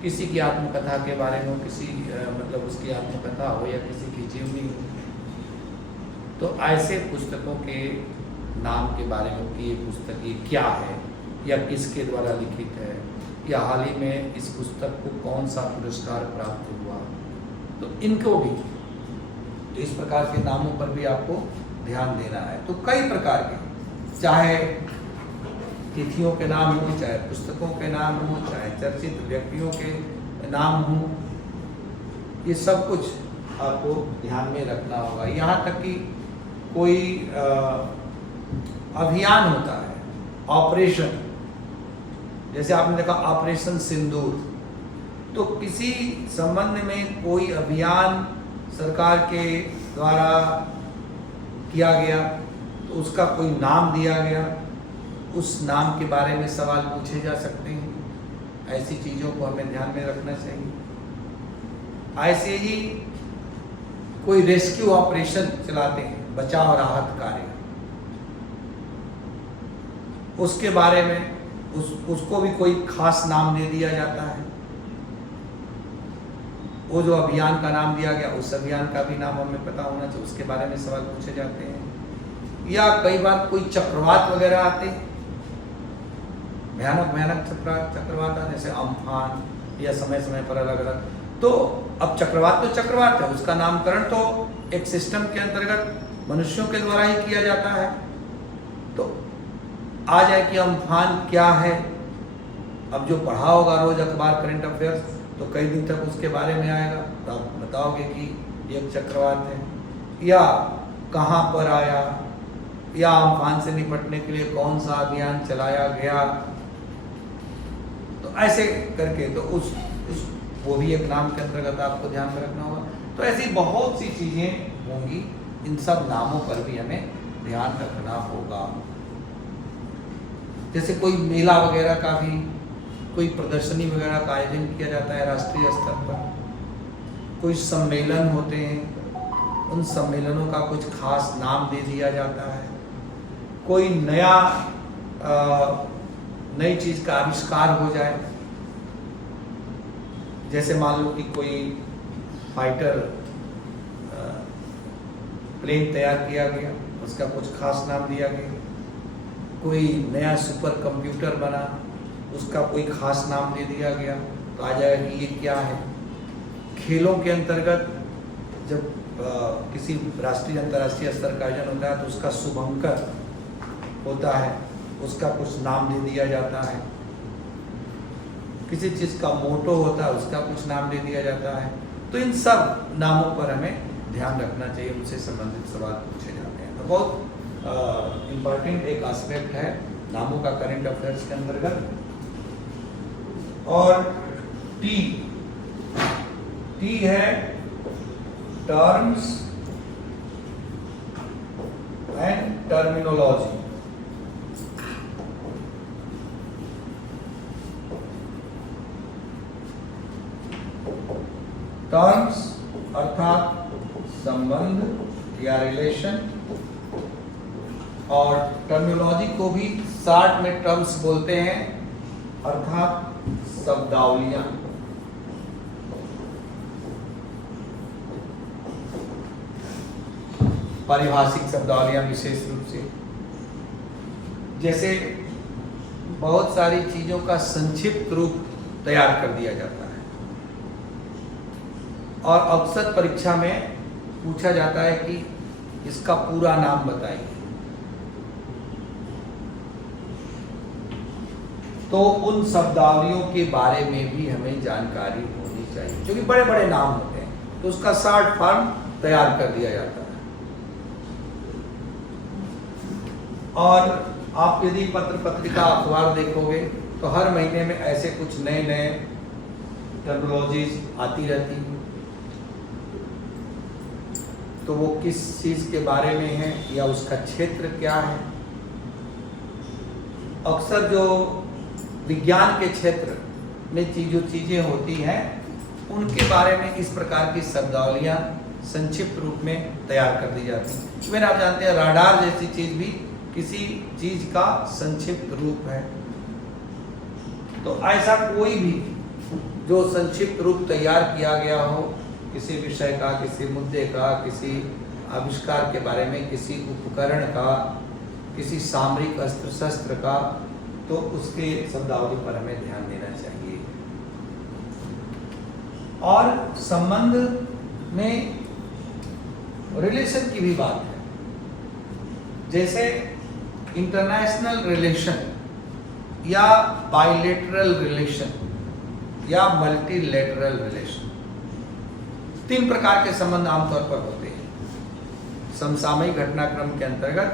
किसी की आत्मकथा के बारे में हो, किसी मतलब उसकी आत्मकथा हो या किसी की जीवनी हो। तो ऐसे पुस्तकों के नाम के बारे में कि ये पुस्तक ये क्या है या किसके द्वारा लिखित है, या हाल ही में इस पुस्तक को कौन सा पुरस्कार प्राप्त हुआ, तो इनको भी, तो इस प्रकार के नामों पर भी आपको ध्यान देना है। तो कई प्रकार के, चाहे तिथियों के नाम हो, चाहे पुस्तकों के नाम हो, चाहे चर्चित व्यक्तियों के नाम हो, ये सब कुछ आपको ध्यान में रखना होगा। यहाँ तक कि कोई अभियान होता है, ऑपरेशन, जैसे आपने देखा ऑपरेशन सिंदूर, तो किसी संबंध में कोई अभियान सरकार के द्वारा किया गया तो उसका कोई नाम दिया गया, उस नाम के बारे में सवाल पूछे जा सकते हैं। ऐसी चीज़ों को हमें ध्यान में रखना चाहिए। ऐसे ही कोई रेस्क्यू ऑपरेशन चलाते हैं, बचाव राहत कार्य, उसके बारे में उसको भी कोई खास नाम दे दिया जाता है। वो जो अभियान का नाम दिया गया उस अभियान का भी नाम हमें पता होना चाहिए, उसके बारे में सवाल पूछे जाते हैं। या कई बार कोई चक्रवात वगैरह आते हैं, भयानक भयानक चक्रवात आते, जैसे अम्फान या समय समय पर अलग अलग। तो अब चक्रवात तो चक्रवात है, उसका नामकरण तो एक सिस्टम के अंतर्गत मनुष्यों के द्वारा ही किया जाता है। तो आ जाए कि अम्फान क्या है, अब जो पढ़ा होगा रोज अखबार करंट अफेयर्स तो कई दिन तक उसके बारे में आएगा, तो आप बताओगे कि ये एक चक्रवात है, या कहाँ पर आया, या अम्फान से निपटने के लिए कौन सा अभियान चलाया गया। तो ऐसे करके तो उस वो भी एक नाम के अंतर्गत आपको ध्यान में रखना होगा। तो ऐसी बहुत सी चीजें होंगी, इन सब नामों पर भी हमें ध्यान रखना होगा। जैसे कोई मेला वगैरह का भी, कोई प्रदर्शनी वगैरह का आयोजन किया जाता है राष्ट्रीय स्तर पर, कोई सम्मेलन होते हैं, उन सम्मेलनों का कुछ खास नाम दे दिया जाता है। कोई नई चीज का आविष्कार हो जाए, जैसे मान लो कि कोई फाइटर प्लेन तैयार किया गया, उसका कुछ खास नाम दिया गया। कोई नया सुपर कंप्यूटर बना, उसका कोई खास नाम दे दिया गया, तो आ जाएगा कि ये क्या है। खेलों के अंतर्गत जब किसी राष्ट्रीय अंतर्राष्ट्रीय स्तर का आयोजन होता है तो उसका शुभंकर होता है, उसका कुछ नाम दे दिया जाता है। किसी चीज़ का मोटो होता है, उसका कुछ नाम दे दिया जाता है। तो इन सब नामों पर हमें ध्यान रखना चाहिए, उनसे संबंधित सवाल पूछे जाते हैं। तो बहुत इम्पॉर्टेंट एक एस्पेक्ट है नामों का करंट अफेयर्स के अंतर्गत। और टी है टर्म्स एंड टर्मिनोलॉजी। टर्म्स अर्थात संबंध या रिलेशन, और टर्मिनोलॉजी को भी शार्ट में टर्म्स बोलते हैं, अर्थात शब्दावलियां। पारिभाषिक शब्दावलियां विशेष रूप से, जैसे बहुत सारी चीजों का संक्षिप्त रूप तैयार कर दिया जाता है और अक्सर परीक्षा में पूछा जाता है कि इसका पूरा नाम बताइए। तो उन शब्दावलियों के बारे में भी हमें जानकारी होनी चाहिए, क्योंकि बड़े बड़े नाम होते हैं, तो उसका शॉर्ट फॉर्म तैयार कर दिया जाता है। और आप यदि पत्र पत्रिका अखबार देखोगे तो हर महीने में ऐसे कुछ नए नए टर्मिनोलॉजीज आती रहती हैं। तो वो किस चीज के बारे में है या उसका क्षेत्र क्या है। अक्सर जो विज्ञान के क्षेत्र में जो चीजें होती हैं उनके बारे में इस प्रकार की शब्दावलियां संक्षिप्त रूप में तैयार कर दी जाती हैं। इवन आप जानते हैं राडार जैसी चीज भी किसी चीज का संक्षिप्त रूप है। तो ऐसा कोई भी जो संक्षिप्त रूप तैयार किया गया हो किसी विषय का, किसी मुद्दे का, किसी आविष्कार के बारे में, किसी उपकरण का, किसी सामरिक अस्त्र शस्त्र का, तो उसके शब्दावली पर हमें ध्यान देना चाहिए। और संबंध में रिलेशन की भी बात है, जैसे इंटरनेशनल रिलेशन या बाइलेटरल रिलेशन या मल्टीलेटरल रिलेशन, 3 प्रकार के संबंध आमतौर पर होते हैं। समसामयिक घटनाक्रम के अंतर्गत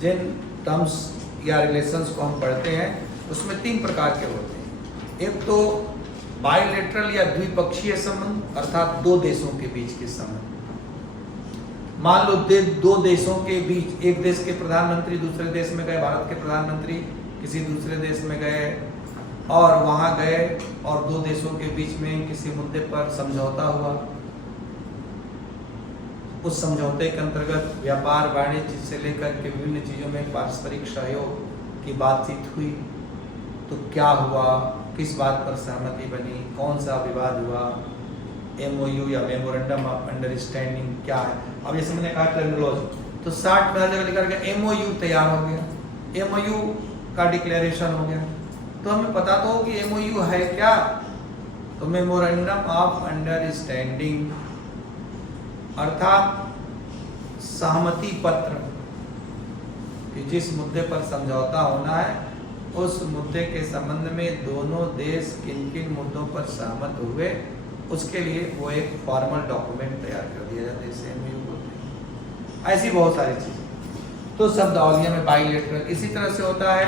जिन टर्म्स या रिलेशंस को हम पढ़ते हैं उसमें 3 प्रकार के होते हैं। एक तो बाइलेटरल या द्विपक्षीय संबंध, अर्थात 2 देशों के बीच के संबंध। मान लो दो देशों के बीच, एक देश के प्रधानमंत्री दूसरे देश में गए, भारत के प्रधानमंत्री किसी दूसरे देश में गए और वहां गए और दो देशों के बीच में किसी मुद्दे पर समझौता हुआ, उस समझौते के अंतर्गत व्यापार वाणिज्य से लेकर के विभिन्न चीजों में पारस्परिक सहयोग की बातचीत हुई, तो क्या हुआ, किस बात पर सहमति बनी, कौन सा विवाद हुआ, MOU या मेमोरेंडम ऑफ अंडरस्टैंडिंग क्या है। अब जैसे मैंने कहा टर्मिनोलॉजी, तो 60 में हर जगह लिखा गया MOU तैयार हो गया, MOU का डिक्लेरेशन हो गया, तो हमें पता तो हो कि MOU है क्या, तो मेमोरेंडम ऑफ अंडरस्टैंडिंग अर्थात सहमति पत्र, कि जिस मुद्दे पर समझौता होना है उस मुद्दे के संबंध में दोनों देश किन किन मुद्दों पर सहमत हुए, उसके लिए वो एक फॉर्मल डॉक्यूमेंट तैयार कर दिया जाता है, इसे MOU बोलते हैं। ऐसी बहुत सारी चीजें, तो शब्दावलियों में बाइलेटरल। इसी तरह से होता है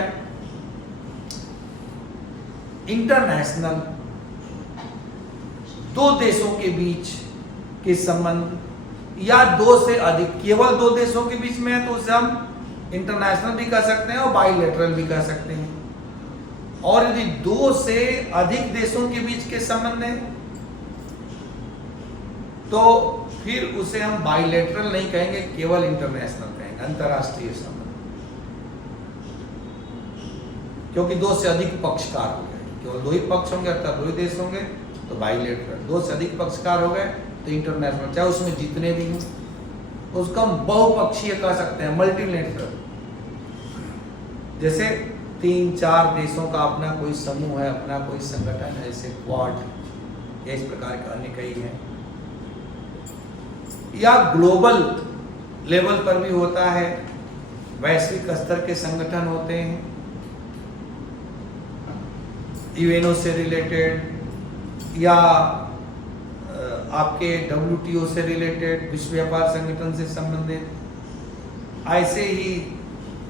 इंटरनेशनल, दो देशों के बीच के संबंध या दो से अधिक, केवल दो देशों के बीच में है तो उसे हम इंटरनेशनल भी कह सकते हैं और बाइलेटरल भी कह सकते हैं। और यदि दो से अधिक देशों के बीच के संबंध है तो फिर उसे हम बाइलेटरल नहीं कहेंगे, केवल इंटरनेशनल कहेंगे, अंतरराष्ट्रीय संबंध, क्योंकि दो से अधिक पक्षकार हो गए, केवल दो ही पक्ष होंगे अर्थात दो ही देश होंगे तो बाइलेटरल, दो से अधिक पक्षकार हो गए तो इंटरनेशनल, चाहे उसमें जितने भी हों, उसको हम बहुपक्षीय कह सकते हैं, मल्टीलेटरल। जैसे 3-4 देशों का अपना कोई समूह है, अपना कोई संगठन है, जैसे क्वाड, या इस प्रकार के अन्य कई हैं। या ग्लोबल लेवल पर भी होता है, वैश्विक स्तर के संगठन होते हैं, यूएनओ से रिलेटेड या आपके WTO से रिलेटेड, विश्व व्यापार संगठन से संबंधित। ऐसे ही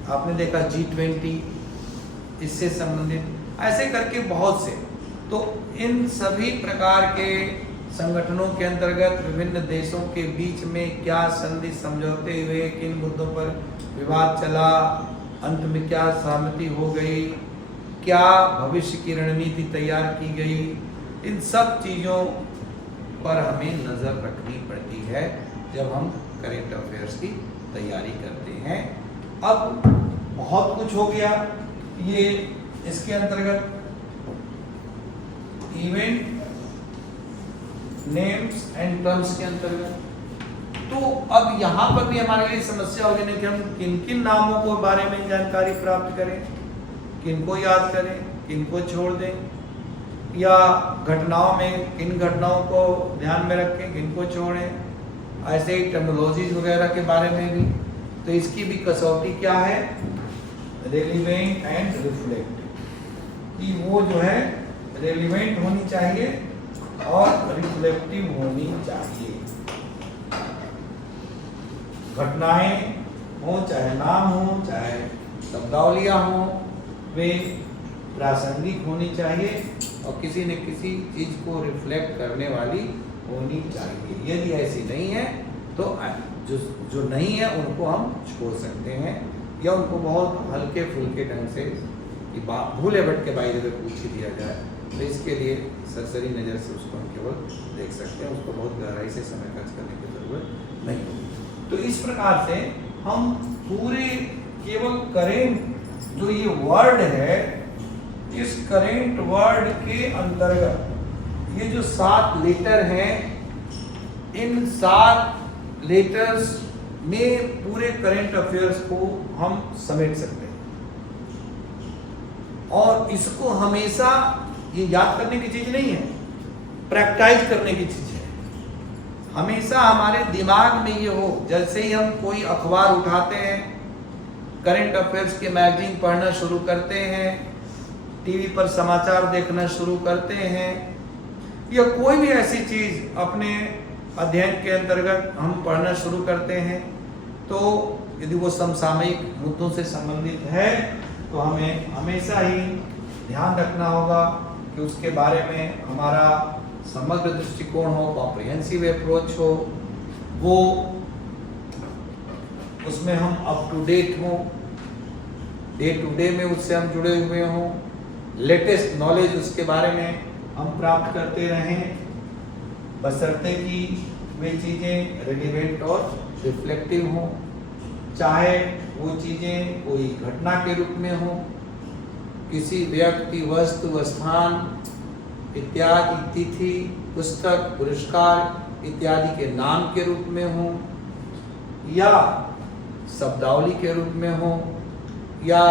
आपने देखा G20 इससे संबंधित, ऐसे करके बहुत से। तो इन सभी प्रकार के संगठनों के अंतर्गत विभिन्न देशों के बीच में क्या संधि समझौते हुए, किन मुद्दों पर विवाद चला, अंत में क्या सहमति हो गई, क्या भविष्य की रणनीति तैयार की गई, इन सब चीज़ों पर हमें नज़र रखनी पड़ती है जब हम करेंट अफेयर्स की तैयारी करते हैं। अब बहुत कुछ हो गया, ये इसके अंतर्गत इवेंट नेम्स एंड टर्म्स के अंतर्गत। तो अब यहाँ पर भी हमारे लिए समस्या होगी कि हम किन किन नामों के बारे में जानकारी प्राप्त करें, किनको याद करें, किनको छोड़ दें, या घटनाओं में किन घटनाओं को ध्यान में रखें, किनको छोड़ें, ऐसे ही टर्मिनोलॉजीज वगैरह के बारे में भी। तो इसकी भी कसौटी क्या है, रेलिवेंट एंड रिफ्लेक्टिव, कि वो जो है रेलिवेंट होनी चाहिए और रिफ्लेक्टिव होनी चाहिए। घटनाएं हो, चाहे नाम हो, चाहे शब्दावलियां हो, वे प्रासंगिक होनी चाहिए और किसी न किसी चीज को रिफ्लेक्ट करने वाली होनी चाहिए। यदि ऐसी नहीं है तो जो नहीं है उनको हम छोड़ सकते हैं या उनको बहुत हल्के फुल्के ढंग से भूले भटके बाई जगह पूछ ही दिया जाए, तो इसके लिए सरसरी नज़र से उसको हम केवल देख सकते हैं, उसको बहुत गहराई से समय खर्च करने की जरूरत नहीं होगी। तो इस प्रकार से हम पूरे केवल करेंट जो ये वर्ड है, इस करेंट वर्ड के अंतर्गत ये जो 7 लेटर हैं, इन 7 लेटर्स में पूरे करेंट अफेयर्स को हम समेट सकते हैं। और इसको हमेशा ये याद करने की चीज नहीं है, प्रैक्टिस करने की चीज है। हमेशा हमारे दिमाग में ये हो, जैसे ही हम कोई अखबार उठाते हैं, करेंट अफेयर्स के मैगजीन पढ़ना शुरू करते हैं, टीवी पर समाचार देखना शुरू करते हैं, या कोई भी ऐसी चीज अपने अध्ययन के अंतर्गत हम पढ़ना शुरू करते हैं, तो यदि वो समसामयिक मुद्दों से संबंधित है तो हमें हमेशा ही ध्यान रखना होगा कि उसके बारे में हमारा समग्र दृष्टिकोण हो, कॉम्प्रिहेंसिव अप्रोच हो, वो उसमें हम अप टू डेट हों, डे टू डे में उससे हम जुड़े हुए हों, लेटेस्ट नॉलेज उसके बारे में हम प्राप्त करते रहें, बशर्ते कि वे चीज़ें रिलेवेंट और रिफ्लेक्टिव हों, चाहे वो चीज़ें कोई घटना के रूप में हो, किसी व्यक्ति, वस्तु, स्थान इत्यादि, तिथि, पुस्तक, पुरस्कार इत्यादि के नाम के रूप में हो, या शब्दावली के रूप में हो, या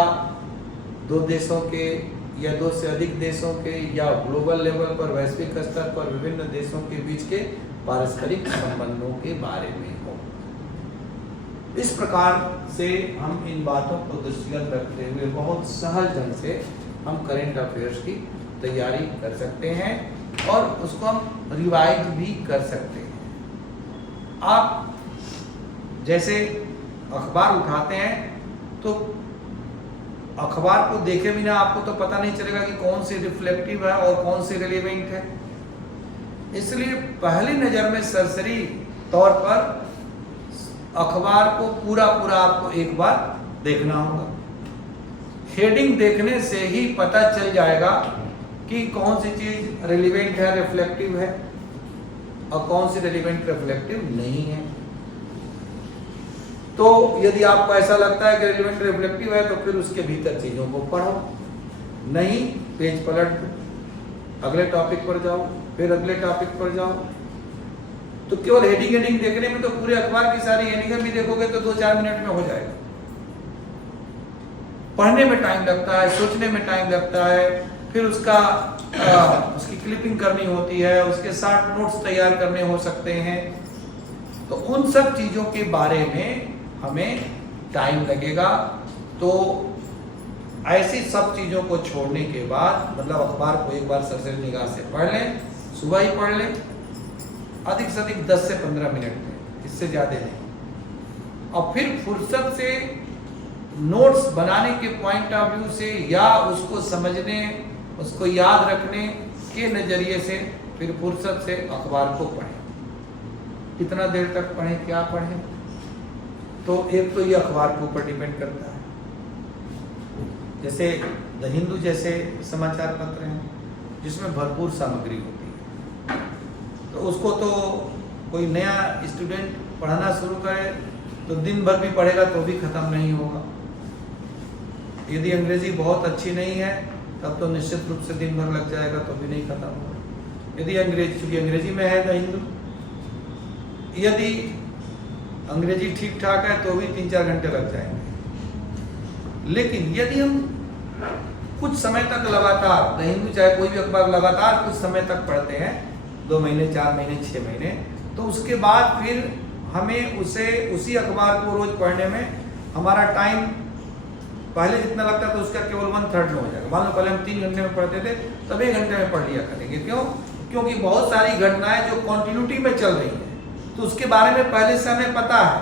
दो देशों के या दो से अधिक देशों के या ग्लोबल लेवल पर, वैश्विक स्तर पर विभिन्न देशों के बीच के पारस्परिक संबंधों के बारे में हो। इस प्रकार से हम इन बातों को दृष्टिगत रखते हुए बहुत सहज ढंग से हम करंट अफेयर्स की तैयारी कर सकते हैं और उसको हम रिवाइज भी कर सकते हैं। आप जैसे अखबार उठाते हैं तो अखबार को देखे बिना आपको तो पता नहीं चलेगा कि कौन सी रिफ्लेक्टिव है और कौन सी रिलेवेंट है। इसलिए पहली नज़र में सरसरी तौर पर अखबार को पूरा आपको एक बार देखना होगा। हेडिंग देखने से ही पता चल जाएगा कि कौन सी चीज रिलेवेंट है, रिफ्लेक्टिव है और कौन सी रिलेवेंट रिफ्लेक्टिव नहीं है। तो यदि आपको ऐसा लगता है कि रिलेवेंट रिफ्लेक्टिव है तो फिर उसके भीतर चीजों को पढ़ो, नहीं पेज पलट दो, अगले टॉपिक पर जाओ, फिर अगले टॉपिक पर जाओ। तो केवल हेडिंग देखने में तो पूरे अखबार की सारी हेडिंग भी देखोगे तो 2-4 मिनट में हो जाएगा। पढ़ने में टाइम लगता है, सोचने में टाइम लगता है, फिर उसकी क्लिपिंग करनी होती है, उसके साथ नोट्स तैयार करने हो सकते हैं। तो उन सब चीजों के बारे में हमें टाइम लगेगा। तो ऐसी सब चीजों को छोड़ने के बाद, मतलब अखबार को एक बार सरसरी निगाह से पढ़ लें, सुबह ही पढ़ लें, अधिक से अधिक 10 से 15 मिनट में, इससे ज़्यादा नहीं। और फिर फुर्सत से नोट्स बनाने के पॉइंट ऑफ व्यू से या उसको समझने, उसको याद रखने के नज़रिए से फिर फुर्सत से अखबार को पढ़ें। कितना देर तक पढ़ें, क्या पढ़ें, तो एक तो ये अखबार के ऊपर डिपेंड करता है। जैसे द हिंदू जैसे समाचार पत्र हैं जिसमें भरपूर सामग्री होती है, तो उसको तो कोई नया स्टूडेंट पढ़ना शुरू करे तो दिन भर भी पढ़ेगा तो भी खत्म नहीं होगा। यदि अंग्रेजी बहुत अच्छी नहीं है तब तो निश्चित रूप से दिन भर लग जाएगा तो भी नहीं खत्म होगा। यदि चूंकि अंग्रेजी में है द हिंदू, यदि अंग्रेजी ठीक ठाक है तो भी 3-4 घंटे लग जाएंगे। लेकिन यदि हम कुछ समय तक लगातार द हिंदू, चाहे कोई भी अखबार, लगातार कुछ समय तक पढ़ते हैं, 2 महीने, 4 महीने, 6 महीने, तो उसके बाद फिर हमें उसी अखबार को रोज पढ़ने में हमारा टाइम पहले जितना लगता था उसका केवल 1/3 में हो जाएगा। मान लो पहले हम 3 घंटे में पढ़ते थे, तब 1 घंटे में पढ़ लिया करेंगे। क्यों? क्योंकि बहुत सारी घटनाएं जो कॉन्टिन्यूटी में चल रही हैं तो उसके बारे में पहले से हमें पता है,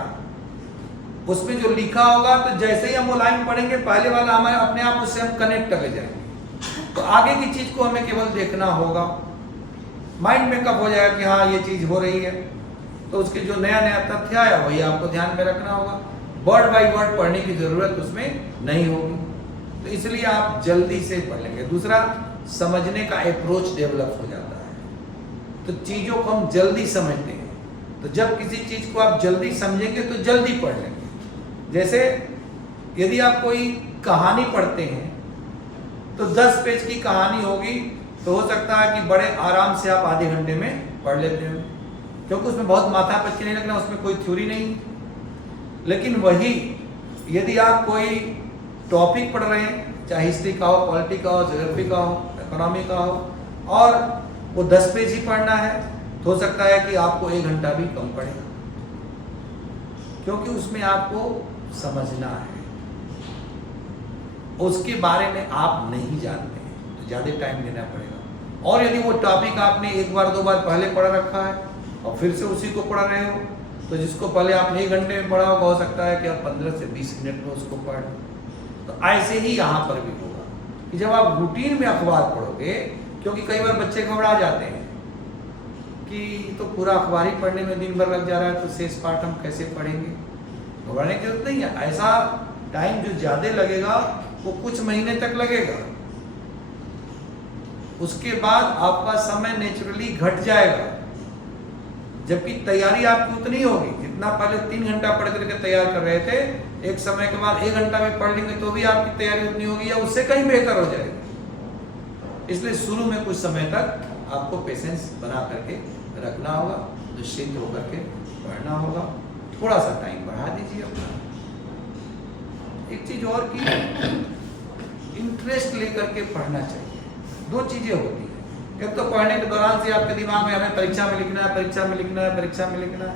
उसमें जो लिखा होगा तो जैसे ही हम वो लाइन पढ़ेंगे पहले वाला हमारे अपने आप उससे हम कनेक्ट कर जाएंगे। तो आगे की चीज को हमें केवल देखना होगा, माइंड मेकअप हो जाएगा कि हाँ ये चीज हो रही है, तो उसके जो नया नया तथ्य आया वही आपको ध्यान में रखना होगा। वर्ड बाय वर्ड पढ़ने की जरूरत उसमें नहीं होगी, तो इसलिए आप जल्दी से पढ़ लेंगे। दूसरा, समझने का अप्रोच डेवलप हो जाता है, तो चीजों को हम जल्दी समझते हैं। तो जब किसी चीज को आप जल्दी समझेंगे तो जल्दी पढ़ लेंगे। जैसे यदि आप कोई कहानी पढ़ते हैं तो 10 पेज की कहानी होगी तो हो सकता है कि बड़े आराम से आप आधे घंटे में पढ़ लेते हो, क्योंकि उसमें बहुत माथा पच्ची नहीं लगना, उसमें कोई थ्योरी नहीं। लेकिन वही यदि आप कोई टॉपिक पढ़ रहे हैं, चाहे हिस्ट्री का हो, पॉलिटी का हो, ज्योग्राफी का हो, इकोनॉमी का हो, और वो 10 पेज ही पढ़ना है, तो हो सकता है कि आपको 1 घंटा भी कम पड़ेगा, क्योंकि उसमें आपको समझना है, उसके बारे में आप नहीं जानते हैं, तो ज़्यादा टाइम देना पड़ेगा। और यदि वो टॉपिक आपने 1 बार 2 बार पहले पढ़ रखा है और फिर से उसी को पढ़ रहे हो, तो जिसको पहले आपने 1 घंटे में पढ़ा होगा, हो सकता है कि आप 15 से 20 मिनट में उसको पढ़ लें। तो ऐसे ही यहाँ पर भी होगा कि जब आप रूटीन में अखबार पढ़ोगे, क्योंकि कई बार बच्चे घबरा जाते हैं कि तो पूरा अखबार ही पढ़ने में दिन भर लग जा रहा है, तो शेष पाठ हम कैसे पढ़ेंगे। घबराने की जरूरत नहीं है। ऐसा टाइम जो ज्यादा लगेगा वो कुछ महीने तक लगेगा, उसके बाद आपका समय नेचुरली घट जाएगा, जबकि तैयारी आपकी उतनी होगी जितना पहले 3 घंटा पढ़ करके तैयार कर रहे थे, एक समय के बाद 1 घंटा में पढ़ लेंगे तो भी आपकी तैयारी उतनी होगी या उससे कहीं बेहतर हो जाएगी। इसलिए शुरू में कुछ समय तक आपको पेशेंस बना करके रखना होगा, निश्चिंत होकर के पढ़ना होगा, थोड़ा सा टाइम बढ़ा दीजिए अपना। एक चीज और की, इंटरेस्ट लेकर के पढ़ना चाहिए। 2 चीजें होती है, एक तो पढ़ने के दौरान से आपके दिमाग में हमें परीक्षा में लिखना है, परीक्षा में लिखना है, परीक्षा में लिखना है।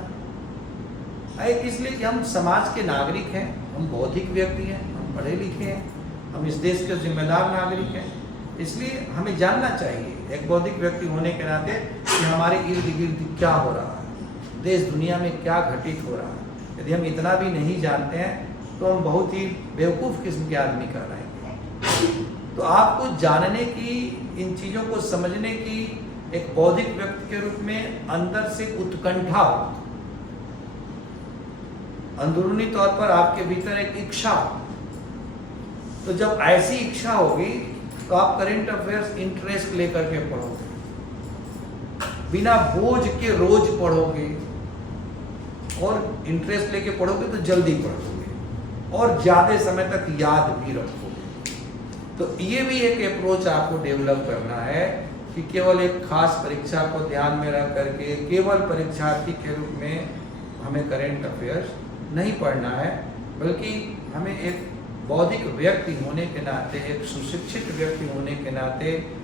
एक इसलिए कि हम समाज के नागरिक हैं, हम बौद्धिक व्यक्ति हैं, हम पढ़े लिखे हैं, हम इस देश के जिम्मेदार नागरिक हैं, इसलिए हमें जानना चाहिए एक बौद्धिक व्यक्ति होने के नाते कि हमारे इर्द गिर्द क्या हो रहा है, देश दुनिया में क्या घटित हो रहा है। यदि हम इतना भी नहीं जानते हैं तो हम बहुत ही बेवकूफ़ किस्म के आदमी कर रहे हैं। तो आपको जानने की, इन चीज़ों को समझने की एक बौद्धिक व्यक्ति के रूप में अंदर से उत्कंठा हो, अंदरूनी तौर पर आपके भीतर एक इच्छा। तो जब ऐसी इच्छा होगी तो आप करंट अफेयर्स इंटरेस्ट लेकर के पढ़ोगे, बिना बोझ के रोज पढ़ोगे, और इंटरेस्ट लेके पढ़ोगे तो जल्दी पढ़ोगे और ज्यादा समय तक याद भी रखोगे। तो ये भी एक अप्रोच आपको डेवलप करना है कि केवल एक खास परीक्षा को ध्यान में रख करके केवल परीक्षार्थी के रूप में हमें करंट अफेयर्स नहीं पढ़ना है, बल्कि हमें एक बौद्धिक व्यक्ति होने के नाते, एक सुशिक्षित व्यक्ति होने के नाते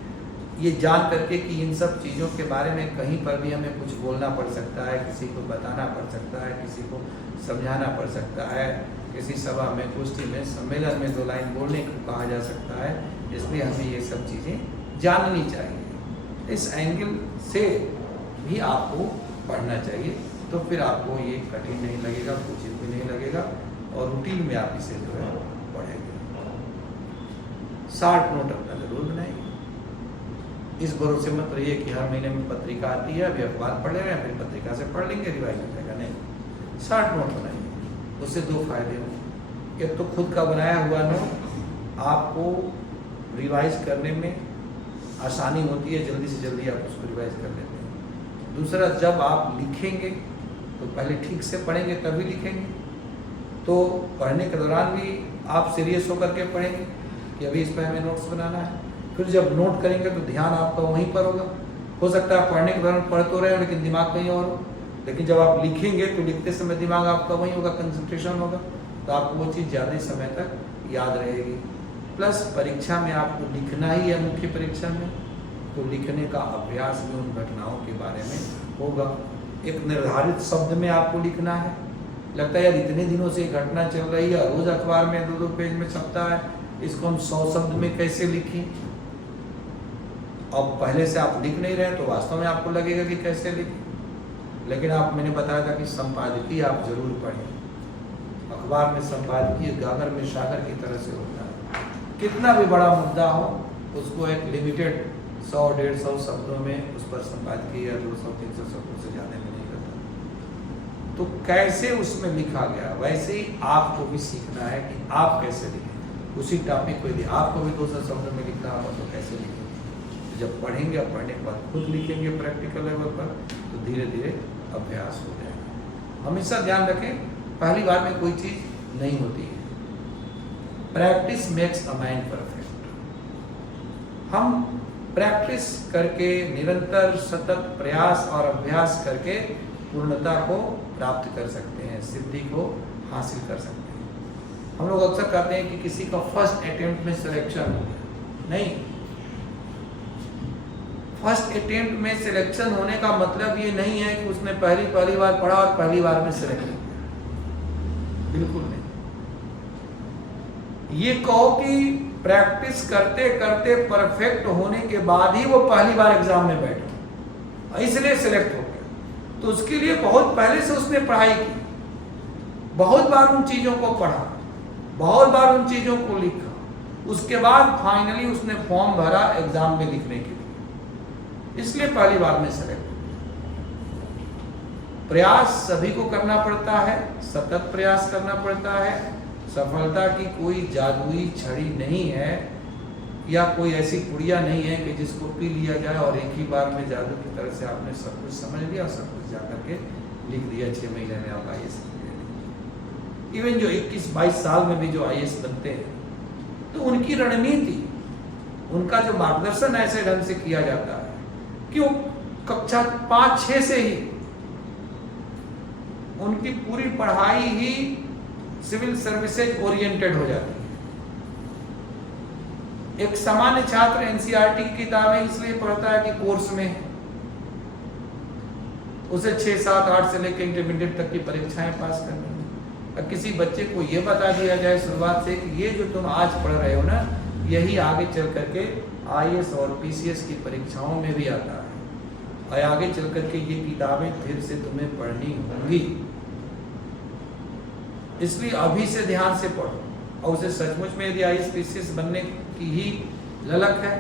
ये जान करके कि इन सब चीज़ों के बारे में कहीं पर भी हमें कुछ बोलना पड़ सकता है, किसी को बताना पड़ सकता है, किसी को समझाना पड़ सकता है, किसी सभा में, गोष्ठी में, सम्मेलन में 2 लाइन बोलने को कहा जा सकता है। इसलिए हमें ये सब चीज़ें जाननी चाहिए। इस एंगल से भी आपको पढ़ना चाहिए, तो फिर आपको ये कठिन नहीं लगेगा, उचित भी नहीं लगेगा, और रूटीन में आप इसे जो है पढ़ेंगे। शार्ट नोट अपना जरूर बनाइए। इस भरोसे मत रहिए कि हर महीने में पत्रिका आती है, अभी अखबार पढ़ रहे हैं, फिर पत्रिका से पढ़ लेंगे, रिवाइज हो जाएगा। नहीं, शार्ट नोट बनाइए। उससे 2 फायदे होंगे। एक तो खुद का बनाया हुआ नोट आपको रिवाइज करने में आसानी होती है, जल्दी से जल्दी आप उसको रिवाइज कर लेते हैं। दूसरा, जब आप लिखेंगे तो पहले ठीक से पढ़ेंगे तभी लिखेंगे, तो पढ़ने के दौरान भी आप सीरियस होकर के पढ़ेंगे कि अभी इस पर हमें नोट्स बनाना है। फिर जब नोट करेंगे तो ध्यान आपका वहीं पर होगा। हो सकता है पढ़ने के दौरान पढ़ तो रहे हो लेकिन दिमाग कहीं और हो, लेकिन जब आप लिखेंगे तो लिखते समय दिमाग आपका वहीं होगा, कंसंट्रेशन होगा, तो आपको वो चीज़ ज़्यादा समय तक याद रहेगी। प्लस परीक्षा में आपको लिखना ही है, मुख्य परीक्षा में, तो लिखने का अभ्यास भी उन घटनाओं के बारे में होगा। एक निर्धारित शब्द में आपको लिखना है। लगता है यार इतने दिनों से घटना चल रही है, रोज अखबार में 2-2 पेज में छपता है, इसको हम 100 शब्द में कैसे लिखें। अब पहले से आप लिख नहीं रहे तो वास्तव में आपको लगेगा कि कैसे लिखें, लेकिन मैंने बताया था कि संपादकीय आप जरूर पढ़ें। अखबार में संपादकीय गागर में सागर की तरह से होता है। कितना भी बड़ा मुद्दा हो उसको एक लिमिटेड 100-150 शब्दों में उस पर संपादकीय या 200-300 शब्दों से ज़्यादा में नहीं करता। तो कैसे उसमें लिखा गया, वैसे ही आपको भी सीखना है कि आप कैसे लिखें। उसी टॉपिक को यदि आपको भी 200 शब्दों में लिखना होगा तो कैसे लिखें। जब पढ़ेंगे और पढ़ने के बाद खुद लिखेंगे प्रैक्टिकल लेवल पर, तो धीरे धीरे अभ्यास हो जाएगा। हमेशा ध्यान रखें, पहली बार में कोई चीज़ नहीं होती है। Practice makes a man perfect. हम प्रैक्टिस करके, निरंतर सतत प्रयास और अभ्यास करके पूर्णता को प्राप्त कर सकते हैं, सिद्धि को हासिल कर सकते हैं। हम लोग अक्सर कहते हैं कि किसी का फर्स्ट अटेम्प्ट में सिलेक्शन हो गया। नहीं, फर्स्ट अटेम्प्ट में सिलेक्शन होने का मतलब ये नहीं है कि उसने पहली बार पढ़ा और पहली बार में सिलेक्ट हो गया। बिल्कुल नहीं। ये कहो कि प्रैक्टिस करते करते परफेक्ट होने के बाद ही वो पहली बार एग्जाम में बैठा, इसलिए सिलेक्ट हो गया। तो उसके लिए बहुत पहले से उसने पढ़ाई की, बहुत बार उन चीजों को पढ़ा, बहुत बार उन चीजों को लिखा, उसके बाद फाइनली उसने फॉर्म भरा एग्जाम में लिखने के लिए, इसलिए पहली बार में सेलेक्ट। प्रयास सभी को करना पड़ता है, सतत प्रयास करना पड़ता है। सफलता की कोई जादुई छड़ी नहीं है या कोई ऐसी पुड़िया नहीं है कि जिसको पी लिया जाए और एक ही बार में जादू की तरह से आपने सब कुछ समझ लिया और सब कुछ जाकर के लिख दिया 6 महीने में आप IAS। इवन जो 21-22 साल में भी जो IAS बनते हैं तो उनकी रणनीति, उनका जो मार्गदर्शन ऐसे ढंग से किया जाता है कि वो कक्षा 5-6 से ही उनकी पूरी पढ़ाई ही सिविल सर्विसेज ओरिएंटेड हो जाती है। एक सामान्य छात्र NCERT की किताबें इसलिए पढ़ता है कि कोर्स में उसे 6, 7, 8 से लेकर इंटरमीडिएट तक की परीक्षाएं पास करनी है। और किसी बच्चे को यह बता दिया जाए शुरुआत से कि ये जो तुम आज पढ़ रहे हो ना, यही आगे चल करके IAS और PCS की परीक्षाओं में भी आता है और आगे चल करके ये किताबें फिर से तुम्हें पढ़नी होंगी, इसलिए अभी से ध्यान से पढ़ो। और उसे सचमुच में यदि IAS PCS बनने की ही ललक है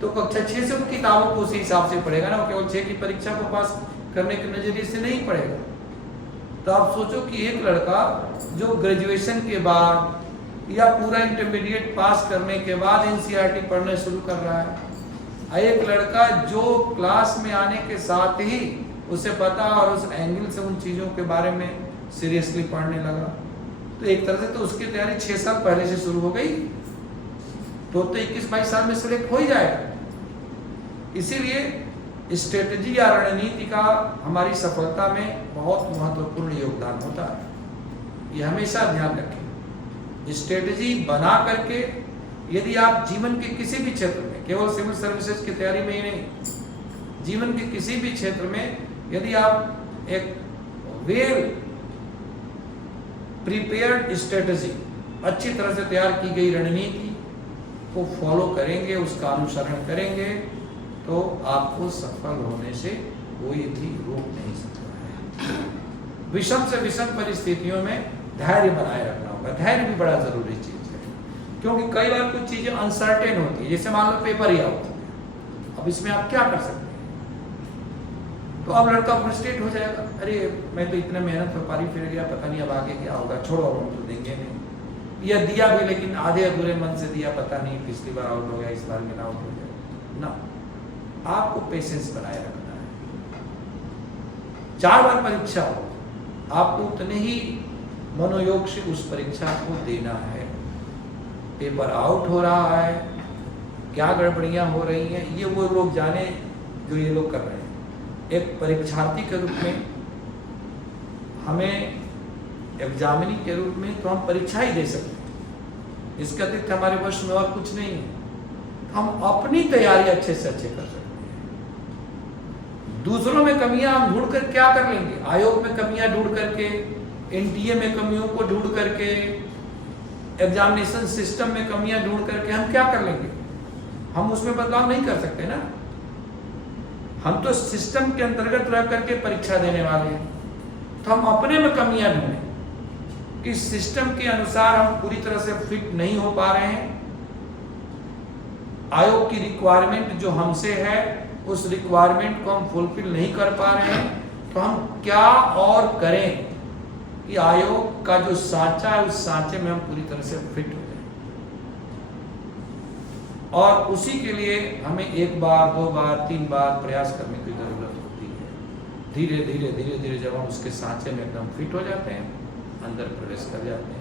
तो कक्षा 6 से उन किताबों को उसी हिसाब से पढ़ेगा ना, वो केवल 6 की परीक्षा को पास करने के नजरिए से नहीं पढ़ेगा। तो आप सोचो कि एक लड़का जो ग्रेजुएशन के बाद या पूरा इंटरमीडिएट पास करने के बाद NCERT पढ़ना शुरू कर रहा है, एक लड़का जो क्लास में आने के साथ ही उसे पता और उस एंगल से उन चीजों के बारे में सीरियसली पढ़ने लगा, तो एक तरह से तो उसकी तैयारी 6 साल पहले से शुरू हो गई, तो 21-22 साल में सिलेक्ट हो ही जाएगा। इसीलिए स्ट्रेटजी या रणनीति का हमारी सफलता में बहुत महत्वपूर्ण योगदान होता है। ये हमेशा ध्यान रखें। स्ट्रेटजी बना करके यदि आप जीवन के किसी भी क्षेत्र में, केवल सिविल सर्विसेज की तैयारी में ही नहीं, जीवन के किसी भी क्षेत्र में यदि आप एक वेल प्रिपेयर्ड स्ट्रेटजी, अच्छी तरह से तैयार की गई रणनीति को फॉलो करेंगे, उसका अनुसरण करेंगे, तो आपको सफल होने से कोई भी रोक नहीं सकता है। विषम से विषम परिस्थितियों में धैर्य बनाए रखना होगा। धैर्य भी बड़ा जरूरी चीज है, क्योंकि कई बार कुछ चीजें अनसर्टेन होती है, जैसे मान लो पेपर ही आउट, अब इसमें आप क्या कर सकते हैं? तो अब लड़का फ्रस्ट्रेट हो जाएगा, अरे मैं तो इतना मेहनत कर पारी फिर गया, पता नहीं अब आगे क्या होगा, छोड़ो अब हम तो देंगे नहीं। या दिया भी लेकिन आधे अधूरे मन से दिया, पता नहीं पिछली बार आउट हो गया, इस बार मेरा आउट हो गया ना। आपको पेशेंस बनाए रखना है। 4 बार परीक्षा हो, आपको उतने ही मनोयोग से उस परीक्षा को देना है। पेपर आउट हो रहा है, क्या गड़बड़ियां हो रही हैं, ये वो लोग जाने जो ये लोग कर रहे हैं। एक परीक्षार्थी के रूप में हमें, एग्जामिनी के रूप में तो हम परीक्षा ही दे सकते हैं, इसके अतिरिक्त हमारे वश में और कुछ नहीं है। हम अपनी तैयारी अच्छे से अच्छे कर सकते हैं। दूसरों में कमियां हम ढूंढ कर क्या कर लेंगे? आयोग में कमियां ढूंढ करके, NTA में कमियों को ढूंढ करके, एग्जामिनेशन सिस्टम में कमियां ढूंढ करके हम क्या कर लेंगे? हम उसमें बदलाव नहीं कर सकते ना। हम तो सिस्टम के अंतर्गत रह करके परीक्षा देने वाले हैं, तो हम अपने में कमियां ढूंढें कि सिस्टम के अनुसार हम पूरी तरह से फिट नहीं हो पा रहे हैं, आयोग की रिक्वायरमेंट जो हमसे है उस रिक्वायरमेंट को हम फुलफिल नहीं कर पा रहे हैं, तो हम क्या और करें कि आयोग का जो सांचा है उस सांचे में हम पूरी तरह से फिट हो जाए। और उसी के लिए हमें 1 बार 2 बार 3 बार प्रयास करने की जरूरत होती है। धीरे धीरे धीरे धीरे जब हम उसके सांचे में एकदम फिट हो जाते हैं, अंदर प्रवेश कर जाते हैं,